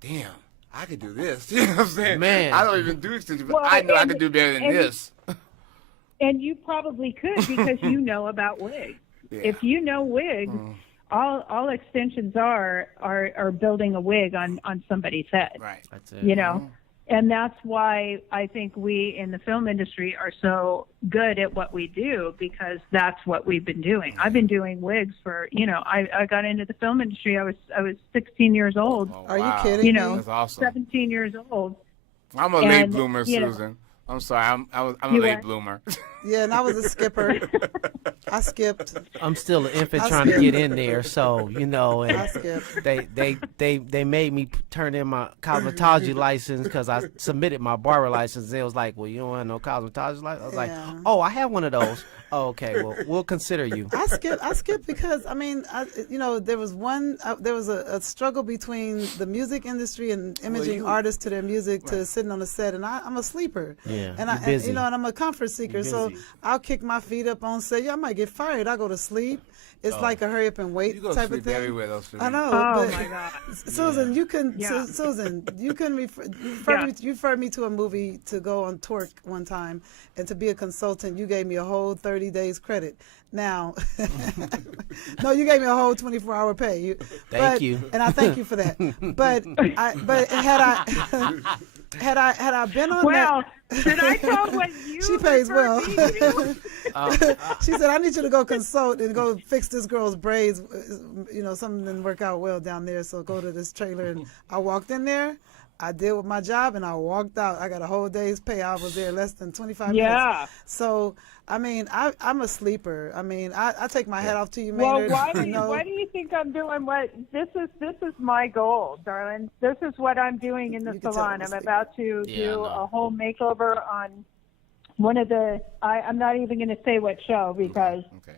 damn, I could do this. You know what I'm saying? Man. I don't even do extensions, but Well, I know I and- could do better than and- this. And you probably could because you know about wigs. Yeah. If you know wigs, all extensions are building a wig on somebody's head. Right. That's it. And that's why I think we in the film industry are so good at what we do, because that's what we've been doing. I've been doing wigs for, I got into the film industry. I was 16 years old, Oh, Are you wow. kidding me? That's awesome. 17 years old. I'm a late And, bloomer, you know- Susan. I'm sorry. I'm a You late what? bloomer. Yeah, and I was a skipper. I skipped. I'm still an infant I trying to skipped. get in there, so I and skipped. they made me turn in my cosmetology license because I submitted my barber license. They was like, "Well, you don't have no cosmetology license." I was like, Yeah. "Oh, I have one of those." Oh, okay, well, we'll consider you. I skipped because there was a struggle between the music industry and imaging artists to their music to sitting on the set, and I'm a sleeper. Yeah. Yeah, and you're busy. and I'm a comfort seeker, so busy. I'll kick my feet up on set. Yeah, I might get fired. I go to sleep. It's like a hurry up and wait You go type sleep of thing. everywhere, though, Shirley. I know. Oh but my God. Susan, you can. Yeah. Susan, you can you referred me to a movie to go on tour one time, and to be a consultant, you gave me a whole 30 days credit. Now, no, you gave me a whole 24-hour pay. Thank you. and I thank you for that. But had I been on Well, that, should I tell what you she pays well. referred me to? She said, I need you to go consult and go fix this girl's braids. Something didn't work out well down there, so go to this trailer. And I walked in there, I did with my job, and I walked out. I got a whole day's pay. I was there less than 25 Yeah. minutes. So, I mean, I'm a sleeper. I mean, I take my hat off to you, Well, Maynard. why do you think I'm doing what? This is my goal, darling. This is what I'm doing in the You can tell salon. I'm a I'm about to Yeah, do I know. a whole makeover on one of the. I'm not even going to say what show because Okay.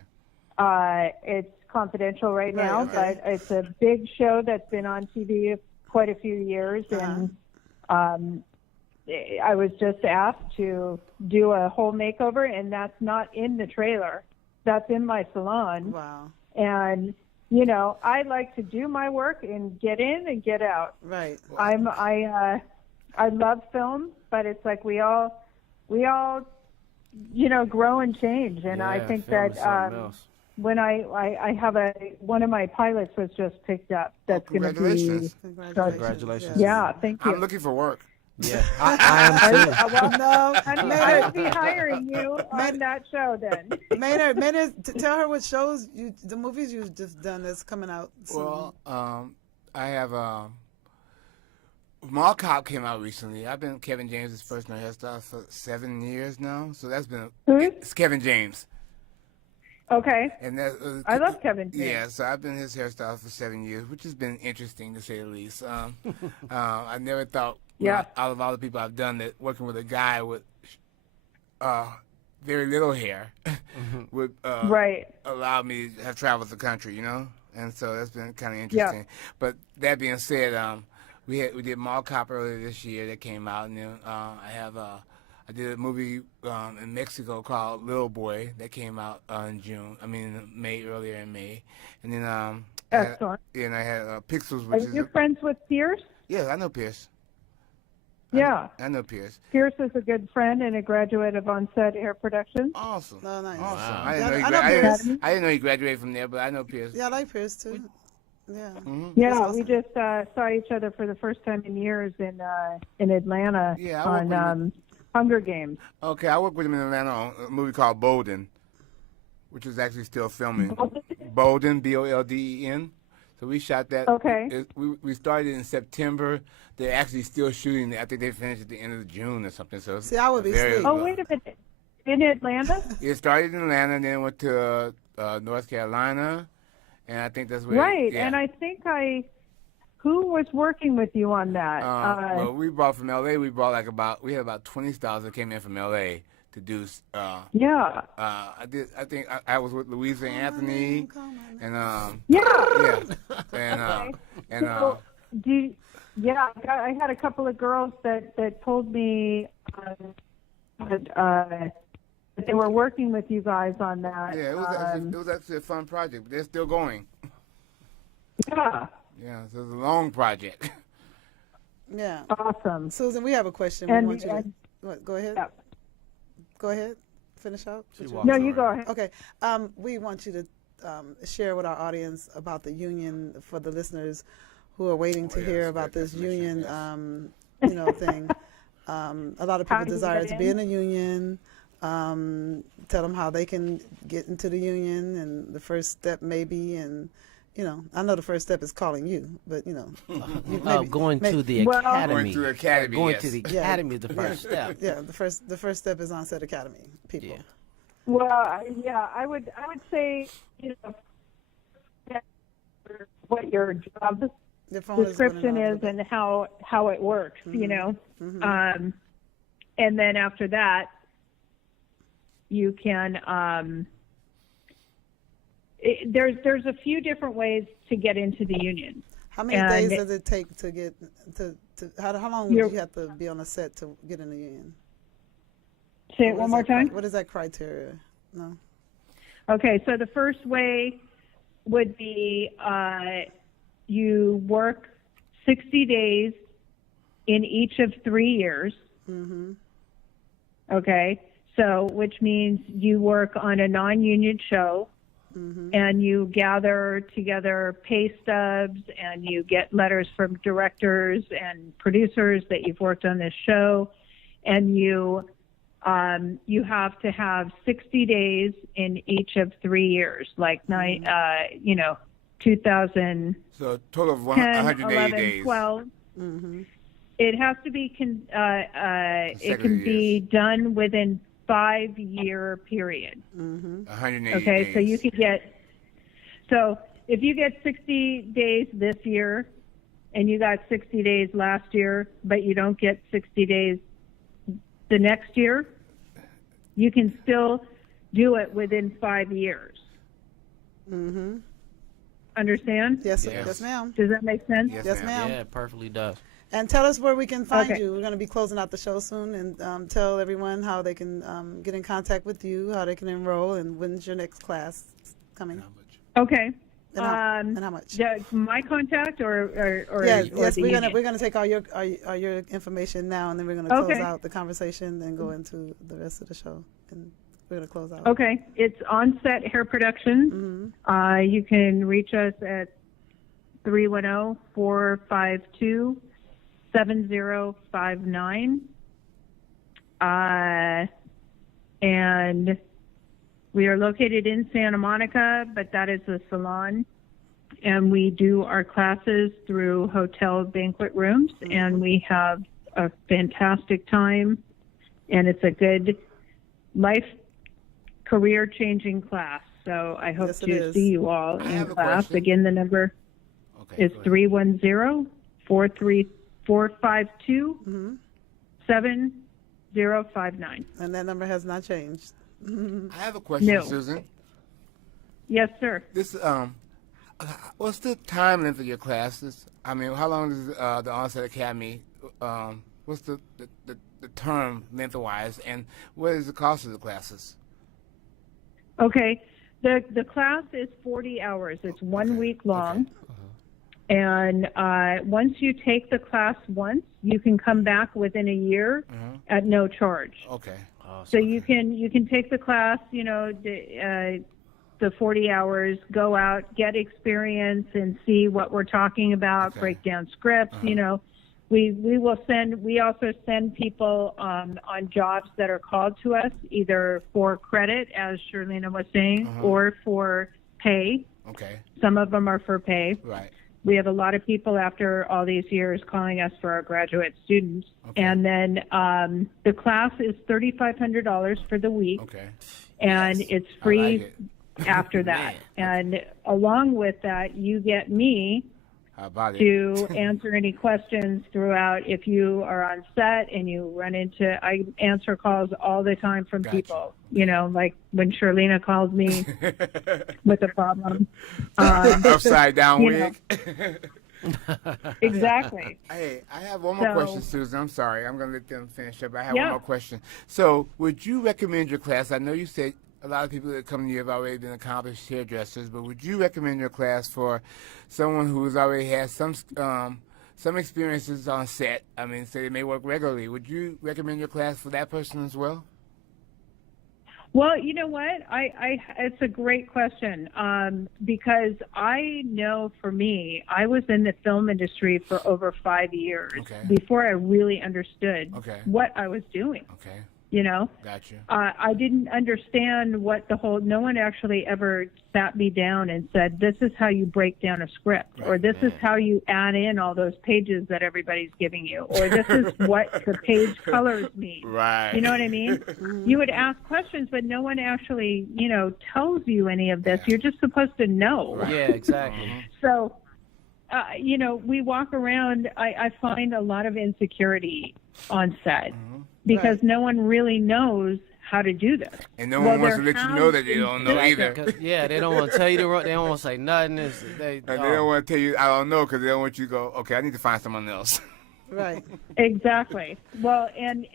it's confidential right Right, now. okay. But it's a big show that's been on TV quite a few years, and I was just asked to do a whole makeover, and that's not in the trailer. That's in my salon. Wow. And I like to do my work and get in and get out. Right. I love film, but it's like we all grow and change. And I think that when I have one of my pilots was just picked up. That's going to be. Congratulations. Congratulations. Yeah, thank you. I'm looking for work. Yeah, I am too. Well, No, I would be hiring you on that show then. Maynard, tell her what shows the movies you've just done that's coming out soon. Well, I have Mall Cop came out recently. I've been Kevin James' personal hairstylist for 7 years now, so that's been it's Kevin James. Okay. And that, I love Kevin James. Yeah, so I've been his hairstylist for 7 years, which has been interesting to say the least. I never thought, Yeah. out of all the people I've done, that working with a guy with very little hair would Right. allow me to have traveled the country, And so that's been kind of interesting. But that being said, we did Mall Cop earlier this year that came out, and then I did a movie in Mexico called Little Boy that came out in earlier in May, and then Excellent. I had Pixels, Are which is you friends with Pierce? yeah, I know Pierce. Yeah. I know Pierce. Pierce is a good friend and a graduate of On Set Hair Productions. Awesome. Oh, nice. Awesome. Wow. I didn't I know know he Pierce. I didn't know he graduated from there, but I know Pierce. Yeah, I like Pierce too. Yeah. Yeah, That's we awesome. just saw each other for the first time in years in Atlanta Yeah, I worked with on Hunger Games. Okay, I worked with him in Atlanta on a movie called Bolden, which is actually still filming. Bolden, Bolden. So we shot that. Okay. We started in September. They're actually still shooting. I think they finished at the end of June or something. So See, I would be very- asleep. Oh, wait a minute. In Atlanta? It started in Atlanta, and then went to North Carolina, and I think that's where. Right. Yeah. And I think who was working with you on that? Well, we brought from LA. We had about 20 stars that came in from LA to do. Yeah. I think I was with Louisa Anthony, and Yeah. and I had a couple of girls that told me that they were working with you guys on that. yeah, it was actually a fun project. But they're still going. Yeah. Yeah, so it's a long project. Yeah. Awesome. Susan, we have a question. And- we want you to. and- What, go ahead. Yeah. Go ahead. Finish out. No, you go ahead. Okay. We want you to share with our audience about the union for the listeners who are waiting to yeah, hear that's about great this definition, union, thing. A lot of How people do you desire get to be in? in a union. Tell them how they can get into the union and the first step maybe, and I know the first step is calling you, but Going to the Well- academy. Going to the academy, Going yes. to the academy is the first step. yeah, the first step is On Set Academy. People. Yeah. Well, yeah, I would say what your job Your phone is description running is off a bit. and how it works, and then after that, you can. There's a few different ways to get into the union. How many and days does it take to get to how long would you have to be on a set to get in the union? Say it one more time. What is that criteria? No. Okay, so the first way would be you work 60 days in each of 3 years. Mm-hmm. Okay, so which means you work on a non-union show. Mm-hmm. And you gather together pay stubs and you get letters from directors and producers that you've worked on this show, and you have to have 60 days in each of 3 years, like 2000. So a total of 10, 180 11, days. 12. Mm-hmm. It has to be it can be done within 5-year period. Mm-hmm. 180 Okay, days. so you could so if you get 60 days this year and you got 60 days last year, but you don't get 60 days the next year, you can still do it within 5 years. Mm-hmm. Understand? Yes, Yes. yes, ma'am. Does that make sense? Yes, ma'am. Yeah, it perfectly does. And tell us where we can find Okay. you. We're going to be closing out the show soon, and tell everyone how they can get in contact with you, how they can enroll, and when's your next class coming. Okay. And how much? My contact or Yes, or yes. the We're union? gonna take all your information now, and then we're gonna close Okay. out the conversation and go into the rest of the show. And we're gonna close out. Okay, it's On-Set Hair Productions. You can reach us at 310-452-7059. And we are located in Santa Monica, but that is a salon. And we do our classes through hotel banquet rooms, and we have a fantastic time. And it's a good life career-changing class. So I hope Yes, it to is. see you all I in have a class. question. Again, the number Okay, is go ahead. 310-452-7059. And that number has not changed. I have a question, No. Susan. Yes, sir. This what's the time length of your classes? I mean, how long does the Onset Academy? What's the term length-wise, and what is the cost of the classes? Okay. The class is 40 hours. It's 1 week long. Okay. And once you take the class once, you can come back within a year at no charge. Okay. So you can take the class, the 40 hours, go out, get experience, and see what we're talking about. Okay. Break down scripts. We also send people on jobs that are called to us, either for credit, as Shirlena was saying, or for pay. Okay. Some of them are for pay. Right. We have a lot of people after all these years calling us for our graduate students. Okay. And then the class is $3,500 for the week, Okay. and Yes. it's I free like it. after that. And along with that, you get me How about it? to answer any questions throughout. If you are on set and you run into, I answer calls all the time from Gotcha. people, like when Shirlena calls me with a problem. Upside down you know. wig. Exactly. Hey, I have one more So- question, Susan. I'm sorry. I'm going to let them finish up. I have Yeah. one more question. So, would you recommend your class? I know you said a lot of people that come to you have already been accomplished hairdressers, but would you recommend your class for someone who's already had some experiences on set? I mean, say they may work regularly. Would you recommend your class for that person as well? Well, you know what? It's a great question because I know for me, I was in the film industry for over 5 years Okay. before I really understood Okay. what I was doing. Okay. Gotcha. I didn't understand no one actually ever sat me down and said, this is how you break down a script, or this is how you add in all those pages that everybody's giving you, or this is what the page colors mean. Right. You know what I mean? You would ask questions, but no one actually, tells you any of this. You're just supposed to know. Yeah, exactly. So, we walk around, I find a lot of insecurity on set because no one really knows how to do this. And no one wants to let you know that they has don't know either. 'Cause, yeah, they don't want to tell you they don't want to say nothing. And they don't want to tell you, I don't know, because they don't want you to go, okay, I need to find someone else. Right. Exactly. Well, and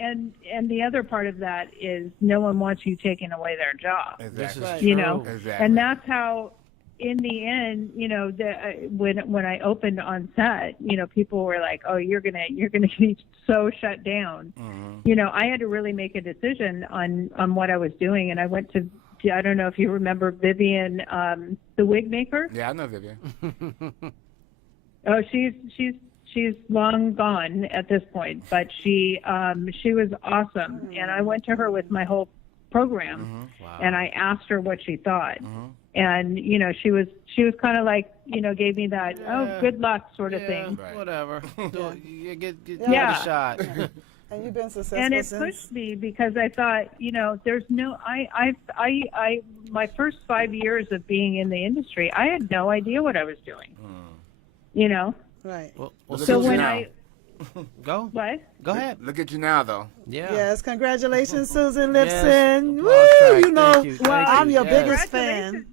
the other part of that is no one wants you taking away their job. Exactly. Right. You know, Exactly. and that's how. In the end, you know, when I opened on set, you know, people were like, "Oh, you're gonna be so shut down." You know, I had to really make a decision on what I was doing, and I went to. I don't know if you remember Vivian, the wig maker. Yeah, I know Vivian. Oh, she's long gone at this point, but she was awesome, and I went to her with my whole program, and I asked her what she thought. And you know, she was kind of like, you know, gave me that good luck sort of thing. Right. Whatever. Get Yeah. a shot. And you've been successful And it since. pushed me because I thought, you know, there's no I my first 5 years of being in the industry, I had no idea what I was doing. You know. Right. Well, Look So at you when now. go what? ahead. Look at you now, though. Yeah. Yes, congratulations, Susan Yes. Lipson. Applause Woo, track. you know, Thank you. Thank I'm you. your Yes. biggest fan.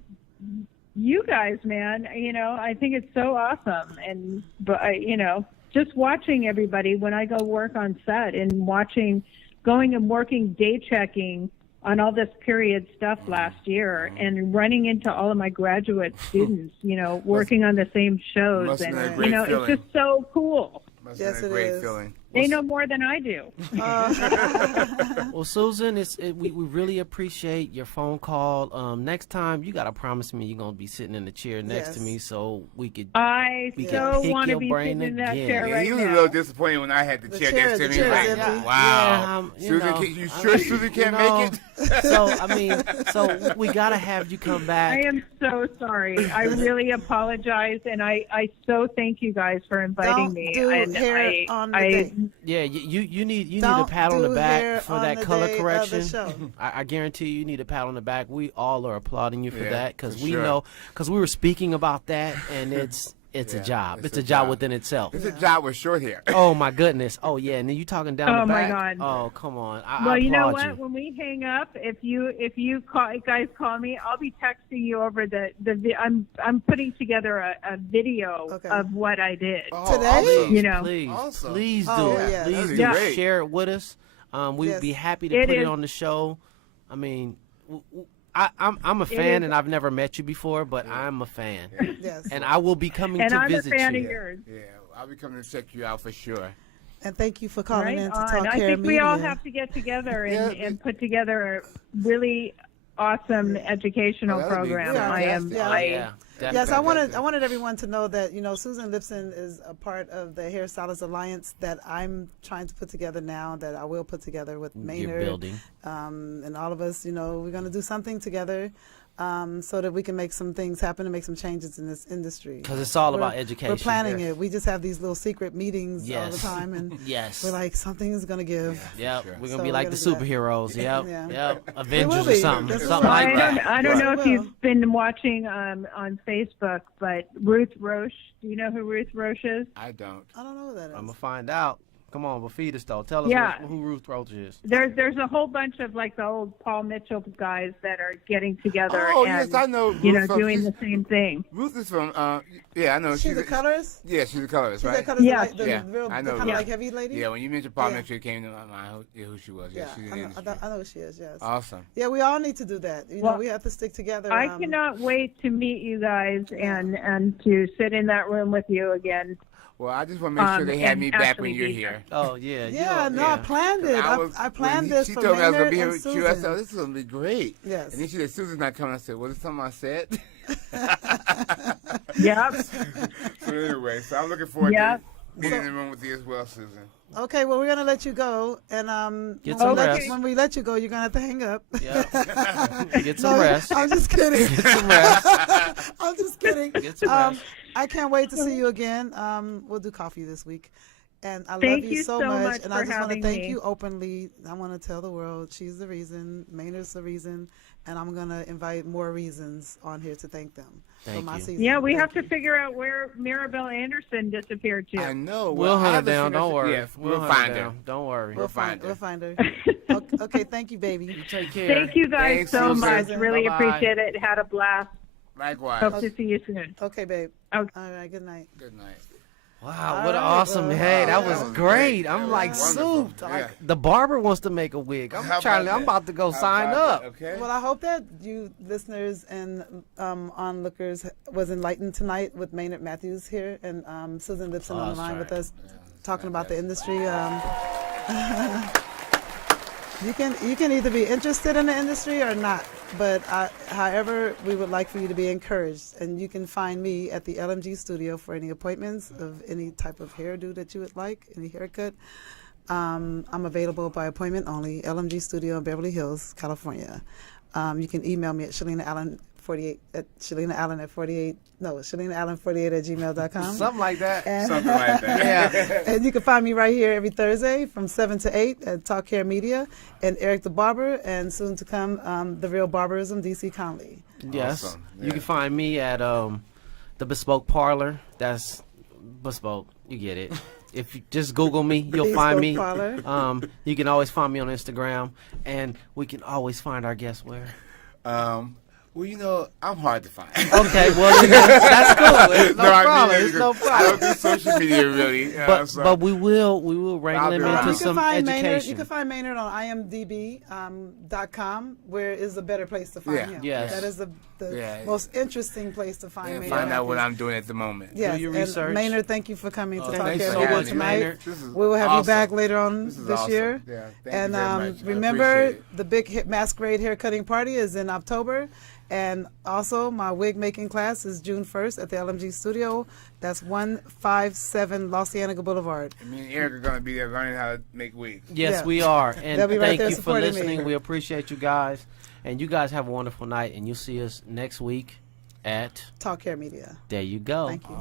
You guys, man, you know, I think it's so awesome. And, but you know, just watching everybody when I go work on set and going and working day checking on all this period stuff last year and running into all of my graduate students, you know, working on the same shows. Must have And, been a you great know, feeling. it's just so cool. Must Yes, have been it a great is. feeling. They know more than I do. Well, Susan, we really appreciate your phone call. Next time, you gotta promise me you're gonna be sitting in the chair next to Yes. me so we could. I We can so pick want to your be brain sitting in that again. chair Yeah, right he was a now. little disappointed when I had the chair next to the me. chair Like, is empty. wow. you Susan, know, you sure Susan can't make it? So I mean, so we gotta have you come I back. am so sorry. I really apologize, and I so thank you guys for inviting Don't me. do and hair on the day. Yeah, you need a Don't pat on the do back hair for on that the color day of the correction. show. I guarantee you need a pat on the back. We all are applauding you for Yeah, that because for we sure. know because we were speaking about that and it's a Yeah, job. it's It's a a job job. within itself. It's a job with short hair. Oh my goodness. Oh yeah, and then you talking down Oh, the my back. God. Oh come on. I well, you know applaud what? When we hang up, if you guys call me, I'll be texting you over I'm putting together a video Okay. of what I did. Oh, Today? awesome. You know. Please, Awesome. please do Oh, it. yeah, Please that'd do be it. great. Share it with us. We'd Yes. be happy to It put it is. on the show. I mean, I'm a fan, and I've never met you before, but I'm a fan, Yes. and I will be coming And to I'm a visit fan you. of yours. Yeah, I'll be coming to check you out for sure. And thank you for calling Right in to on. talk I hair think we media. all have to get together and, Yeah. and put together a really awesome educational Oh, that'd be program. good. I am. Fantastic. Yeah. Oh, yeah, Yes, definitely. I wanted everyone to know that, you know, Susan Lipson is a part of the Hairstylist Alliance that I'm trying to put together now, that I will put together with You're Maynard. building. And all of us, you know, we're going to do something together so that we can make some things happen and make some changes in this industry. 'Cause it's all about We're education. planning it. We just have these little secret meetings all the Yes. time, and Yes. we're like, something is going to give. Yep, Sure. we're So gonna be we're like gonna the do that. superheroes. Yep, Yeah. yep, Avengers or be. something, This is something why- like that. I don't know if Well. you've been watching on Facebook, but Ruth Roche. Do you know who Ruth Roche is? I don't. I don't know what that is. I'm gonna find out. Come on, but feed us though. Tell us Yeah. who Ruth Roach is. There's a whole bunch of like the old Paul Mitchell guys that are getting together Oh, and yes, I know you know Ruth from- doing she's- the same thing. Ruth is from, yeah, I know. She's a colorist? Yeah, she's a colorist, She's right? a colorist, Yeah. the Yeah, real, I the know kind of Ruth. like heavy lady? Yeah, when you mentioned Paul Yeah. Mitchell, it came to my mind who she was. Yeah, she's in the industry. I know who she is, yes. Awesome. Yeah, we all need to do that. You know, Well, we have to stick together. I cannot wait to meet you guys and to sit in that room with you again. Well, I just want to make sure they have and me back when actually you're be here. Oh yeah. Yeah, no, I planned it. I planned when this she for told me I was Maynard gonna be here and with you. I Susan. said, oh, this is gonna be great. Yes. And then she said, Susan's not coming. I said, well, it's something I said. Yep. So anyway, so I'm looking forward Yep. to being in the room with you as well, Susan. Okay, well, we're going to let you go. And Get when some we let rest. you- when we let you go, you're going to have to hang up. Yeah. Get some No, rest. I'm just kidding. Get some rest. I'm just kidding. Get some rest. I can't wait to see you again. We'll do coffee this week. And I Thank love you you so so much. much And for I just want to having thank me. you openly. I want to tell the world she's the reason, Maynard's the reason, and I'm going to invite more reasons on here to thank them for Thank my you. season. Yeah, we Thank have you. to figure out where Mirabelle Anderson disappeared to. I know. We'll I hunt her have a down. Don't worry. Yeah, We'll we'll hunt find her her. down. Don't worry. We'll find her. We'll find her. Okay, thank you, baby. Take care. Thank you guys Thanks, so Susan. much. Really Bye-bye. appreciate it. Had a blast. Likewise. Hope to see you soon. Okay, babe. Okay. All right, good night. Good night. Wow, All what an right, awesome! well, Hey, that that was was great. great. I'm That like was wonderful. souped. Yeah. The barber wants to make a wig. I'm How trying. about I'm that? about to go How sign about up. that? Okay. Well, I hope that you listeners and onlookers was enlightened tonight with Maynard Matthews here and Susan Lipson on the That's line with right. us, talking about the industry. You can either be interested in the industry or not, but however, we would like for you to be encouraged. And you can find me at the LMG studio for any appointments of any type of hairdo that you would like, any haircut. I'm available by appointment only, LMG Studio in Beverly Hills, California. You can email me at ShirlenaAllen48 at ShirlenaAllen48 Something like that. Something like that. Yeah. And you can find me right here every Thursday from 7 to 8 at Talk Hair Media, and Eric the Barber, and soon to come, The Real Barberism, DC Conley. Yes. Awesome. You Yeah. can find me at the Bespoke Parlor. That's Bespoke. You get it. If you just Google me, you'll find me. Bespoke Parlor. You can always find me on Instagram, and we can always find our guests where. Well, you know, I'm hard to find. Okay, well, that's cool. It's no I mean, problem. It's no I don't problem. do social media really. But we will wrangle I'll them be into around. You some can find education. Maynard. You can find Maynard on imdb.com, where is a better place to find Yeah. him. Yes. That is the Yeah. most interesting place to find and Maynard. find out what Matthews. I'm doing at the moment. Yes, your and research. Maynard, thank you for coming to Oh, Talk thanks Hair so Media much, tonight. Maynard. This is We will have you awesome. back later on This is this awesome. year. Yeah, thank And you very much. I remember, appreciate it. the big masquerade haircutting party is in October. And also, my wig making class is June 1st at the LMG studio. That's 157 Los Angeles Boulevard. Me and Eric are going to be there learning how to make wigs. Yes, Yeah. we are. And They'll be right thank there you for supporting me. listening. We appreciate you guys. And you guys have a wonderful night. And you'll see us next week at Talk Hair Media. There You Go. Thank you.